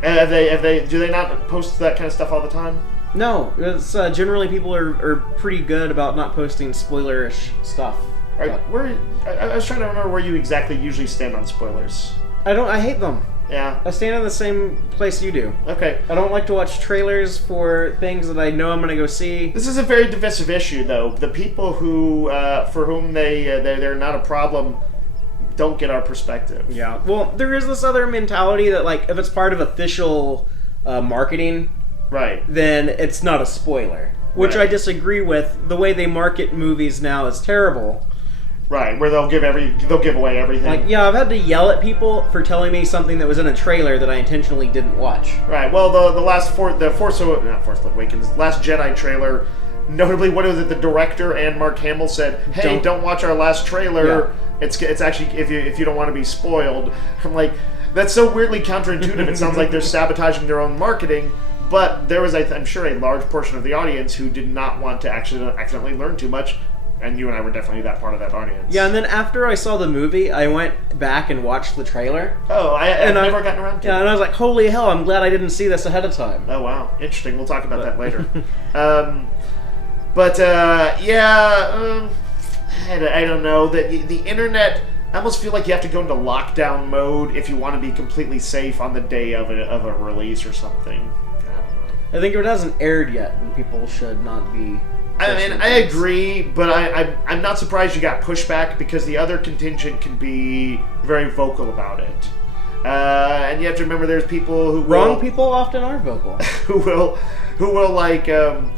And do they not post that kind of stuff all the time? No, it's generally people are pretty good about not posting spoilerish stuff. I was trying to remember where you exactly usually stand on spoilers. I hate them. Yeah. I stand in the same place you do. Okay. I don't like to watch trailers for things that I know I'm going to go see. This is a very divisive issue, though. The people who, for whom they're not a problem, don't get our perspective. Yeah. Well, there is this other mentality that, like, if it's part of official marketing, right, then it's not a spoiler. Which right. I disagree with. The way they market movies now is terrible. Right, where they'll give away everything. Like, yeah, I've had to yell at people for telling me something that was in a trailer that I intentionally didn't watch. Right. Well, the Last Jedi trailer, notably, what was it? The director and Mark Hamill said, "Hey, don't watch our last trailer. Yeah. It's actually if you don't want to be spoiled." I'm like, that's so weirdly counterintuitive. It sounds like they're sabotaging their own marketing. But there was, I'm sure, a large portion of the audience who did not want to accidentally learn too much. And you and I were definitely that part of that audience. Yeah, and then after I saw the movie, I went back and watched the trailer. Oh, I've never gotten around to it. Yeah, and I was like, holy hell, I'm glad I didn't see this ahead of time. Oh, wow. Interesting. We'll talk about that later. I don't know. The internet, I almost feel like you have to go into lockdown mode if you want to be completely safe on the day of a release or something. I don't know. I think if it hasn't aired yet, then people should not be... I mean, I agree, but I'm not surprised you got pushback because the other contingent can be very vocal about it. And you have to remember there's people who Wrong people often are vocal. who will like, read,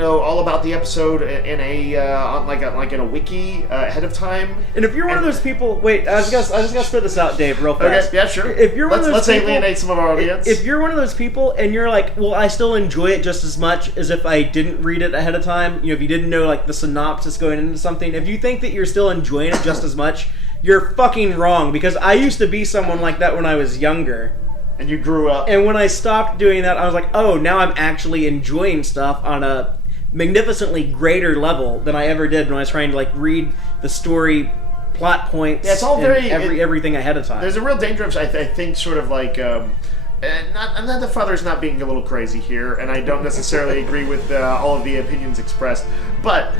all about the episode in a wiki ahead of time. And if you're one of those people, wait, I just gotta spit this out, Dave, real fast. Okay, yeah, sure. If you're one of those let's people, alienate some of our audience. If you're one of those people and you're like, well, I still enjoy it just as much as if I didn't read it ahead of time. If you didn't know like the synopsis going into something, if you think that you're still enjoying it just as much, you're fucking wrong. Because I used to be someone like that when I was younger. And you grew up. And when I stopped doing that, I was like, oh, now I'm actually enjoying stuff on a magnificently greater level than I ever did when I was trying to like read the story, plot points, yeah, it's all very everything ahead of time. There's a real danger of, I think, sort of like, not the father's not being a little crazy here, and I don't necessarily agree with all of the opinions expressed, but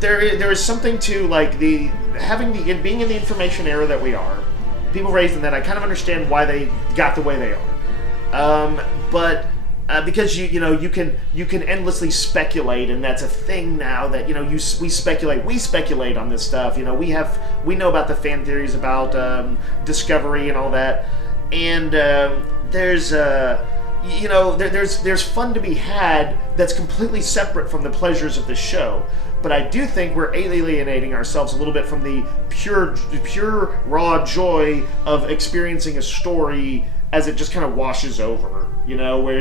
there is something to like being in the information era that we are. People raised in that, I kind of understand why they got the way they are, but because you can endlessly speculate, and that's a thing now that we speculate on this stuff. We know about the fan theories about Discovery and all that, and there's fun to be had that's completely separate from the pleasures of the show. But I do think we're alienating ourselves a little bit from the pure raw joy of experiencing a story as it just kind of washes over, where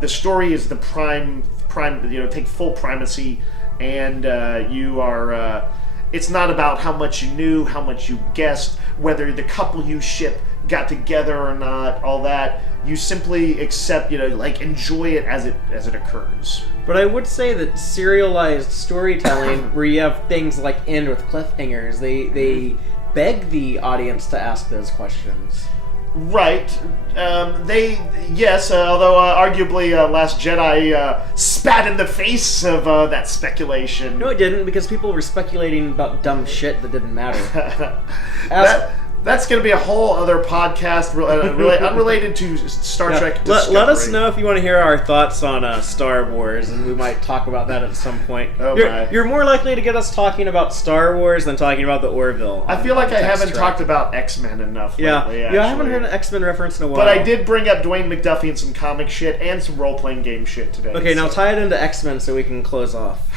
the story is the prime, take full primacy, and you are, it's not about how much you knew, how much you guessed, whether the couple you ship got together or not, all that. You simply accept, enjoy it as it occurs. But I would say that serialized storytelling, where you have things like end with cliffhangers, they beg the audience to ask those questions. Right. Although arguably Last Jedi spat in the face of that speculation. No, it didn't, because people were speculating about dumb shit that didn't matter. That's going to be a whole other podcast unrelated to Star Trek Discovery. Let us know if you want to hear our thoughts on Star Wars, and we might talk about that at some point. You're more likely to get us talking about Star Wars than talking about the Orville. I feel like I haven't talked about X-Men enough lately, I haven't heard an X-Men reference in a while. But I did bring up Dwayne McDuffie and some comic shit and some role-playing game shit today. Okay, now tie it into X-Men so we can close off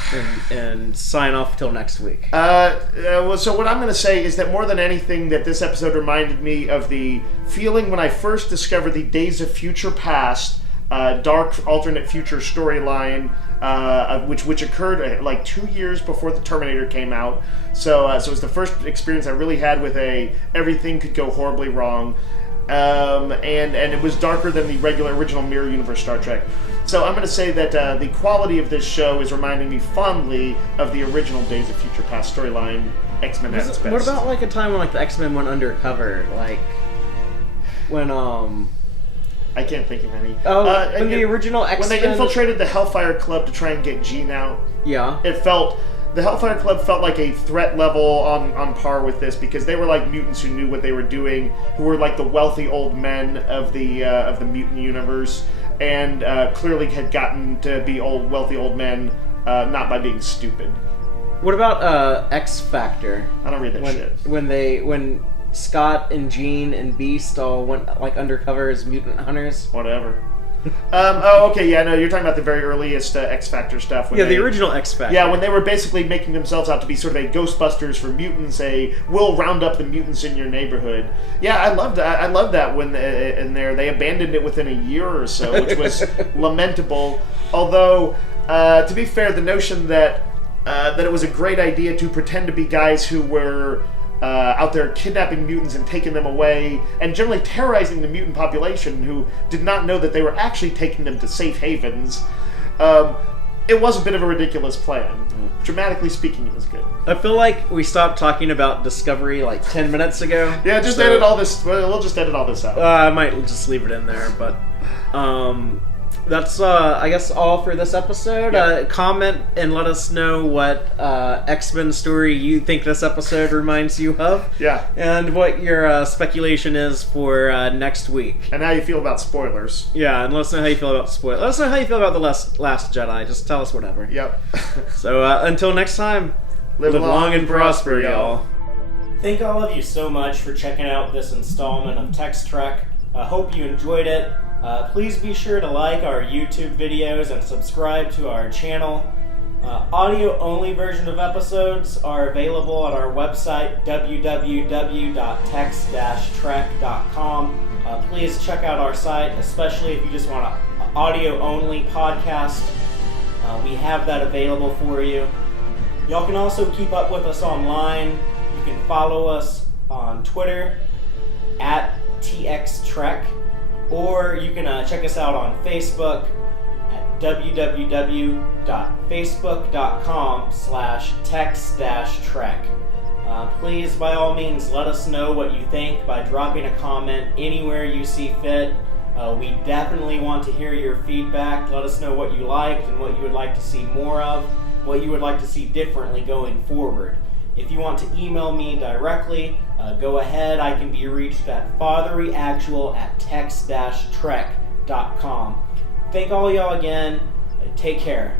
and sign off till next week. So what I'm going to say is that more than anything, that this episode reminded me of the feeling when I first discovered the Days of Future Past, dark alternate future storyline, which occurred like 2 years before the Terminator came out. So it was the first experience I really had with everything could go horribly wrong, and it was darker than the original Mirror Universe Star Trek. So I'm going to say that the quality of this show is reminding me fondly of the original Days of Future Past storyline. X-Men at its best. What about like a time when like the X-Men went undercover, like when I can't think of any. When the original X-Men, when they infiltrated the Hellfire Club to try and get Jean out. Yeah. It felt the Hellfire Club felt like a threat level on par with this, because they were like mutants who knew what they were doing, who were like the wealthy old men of the mutant universe, and clearly had gotten to be wealthy old men not by being stupid. What about X Factor? I don't read that shit. When Scott and Jean and Beast all went like undercover as mutant hunters. Whatever. Okay, yeah, no, you're talking about the very earliest X Factor stuff. The original X Factor. Yeah, when they were basically making themselves out to be sort of a Ghostbusters for mutants, we'll round up the mutants in your neighborhood. Yeah, I loved that. I loved that when in there they abandoned it within a year or so, which was lamentable. Although, to be fair, the notion that it was a great idea to pretend to be guys who were out there kidnapping mutants and taking them away, and generally terrorizing the mutant population who did not know that they were actually taking them to safe havens. It was a bit of a ridiculous plan. Dramatically speaking, it was good. I feel like we stopped talking about Discovery like 10 minutes ago. Yeah, just edit all this. We'll just edit all this out. I might just leave it in there, but that's I guess all for this episode. Yeah. Comment and let us know what X-Men story you think this episode reminds you of. Yeah. And what your speculation is for next week. And how you feel about spoilers. Yeah, and let us know how you feel about spoilers. Let us know how you feel about the Last Jedi. Just tell us whatever. Yep. So until next time, live long and prosper, y'all. Thank all of you so much for checking out this installment of Tex-Trek. I hope you enjoyed it. Please be sure to like our YouTube videos and subscribe to our channel. Audio-only version of episodes are available at our website, www.tex-trek.com. Please check out our site, especially if you just want an audio-only podcast. We have that available for you. Y'all can also keep up with us online. You can follow us on Twitter at TXTrek. Or you can check us out on Facebook at www.facebook.com/tex-trek. Please, by all means, let us know what you think by dropping a comment anywhere you see fit. We definitely want to hear your feedback. Let us know what you liked and what you would like to see more of, what you would like to see differently going forward. If you want to email me directly, go ahead. I can be reached at fathereeactual@tex-trek.com. Thank all y'all again. Take care.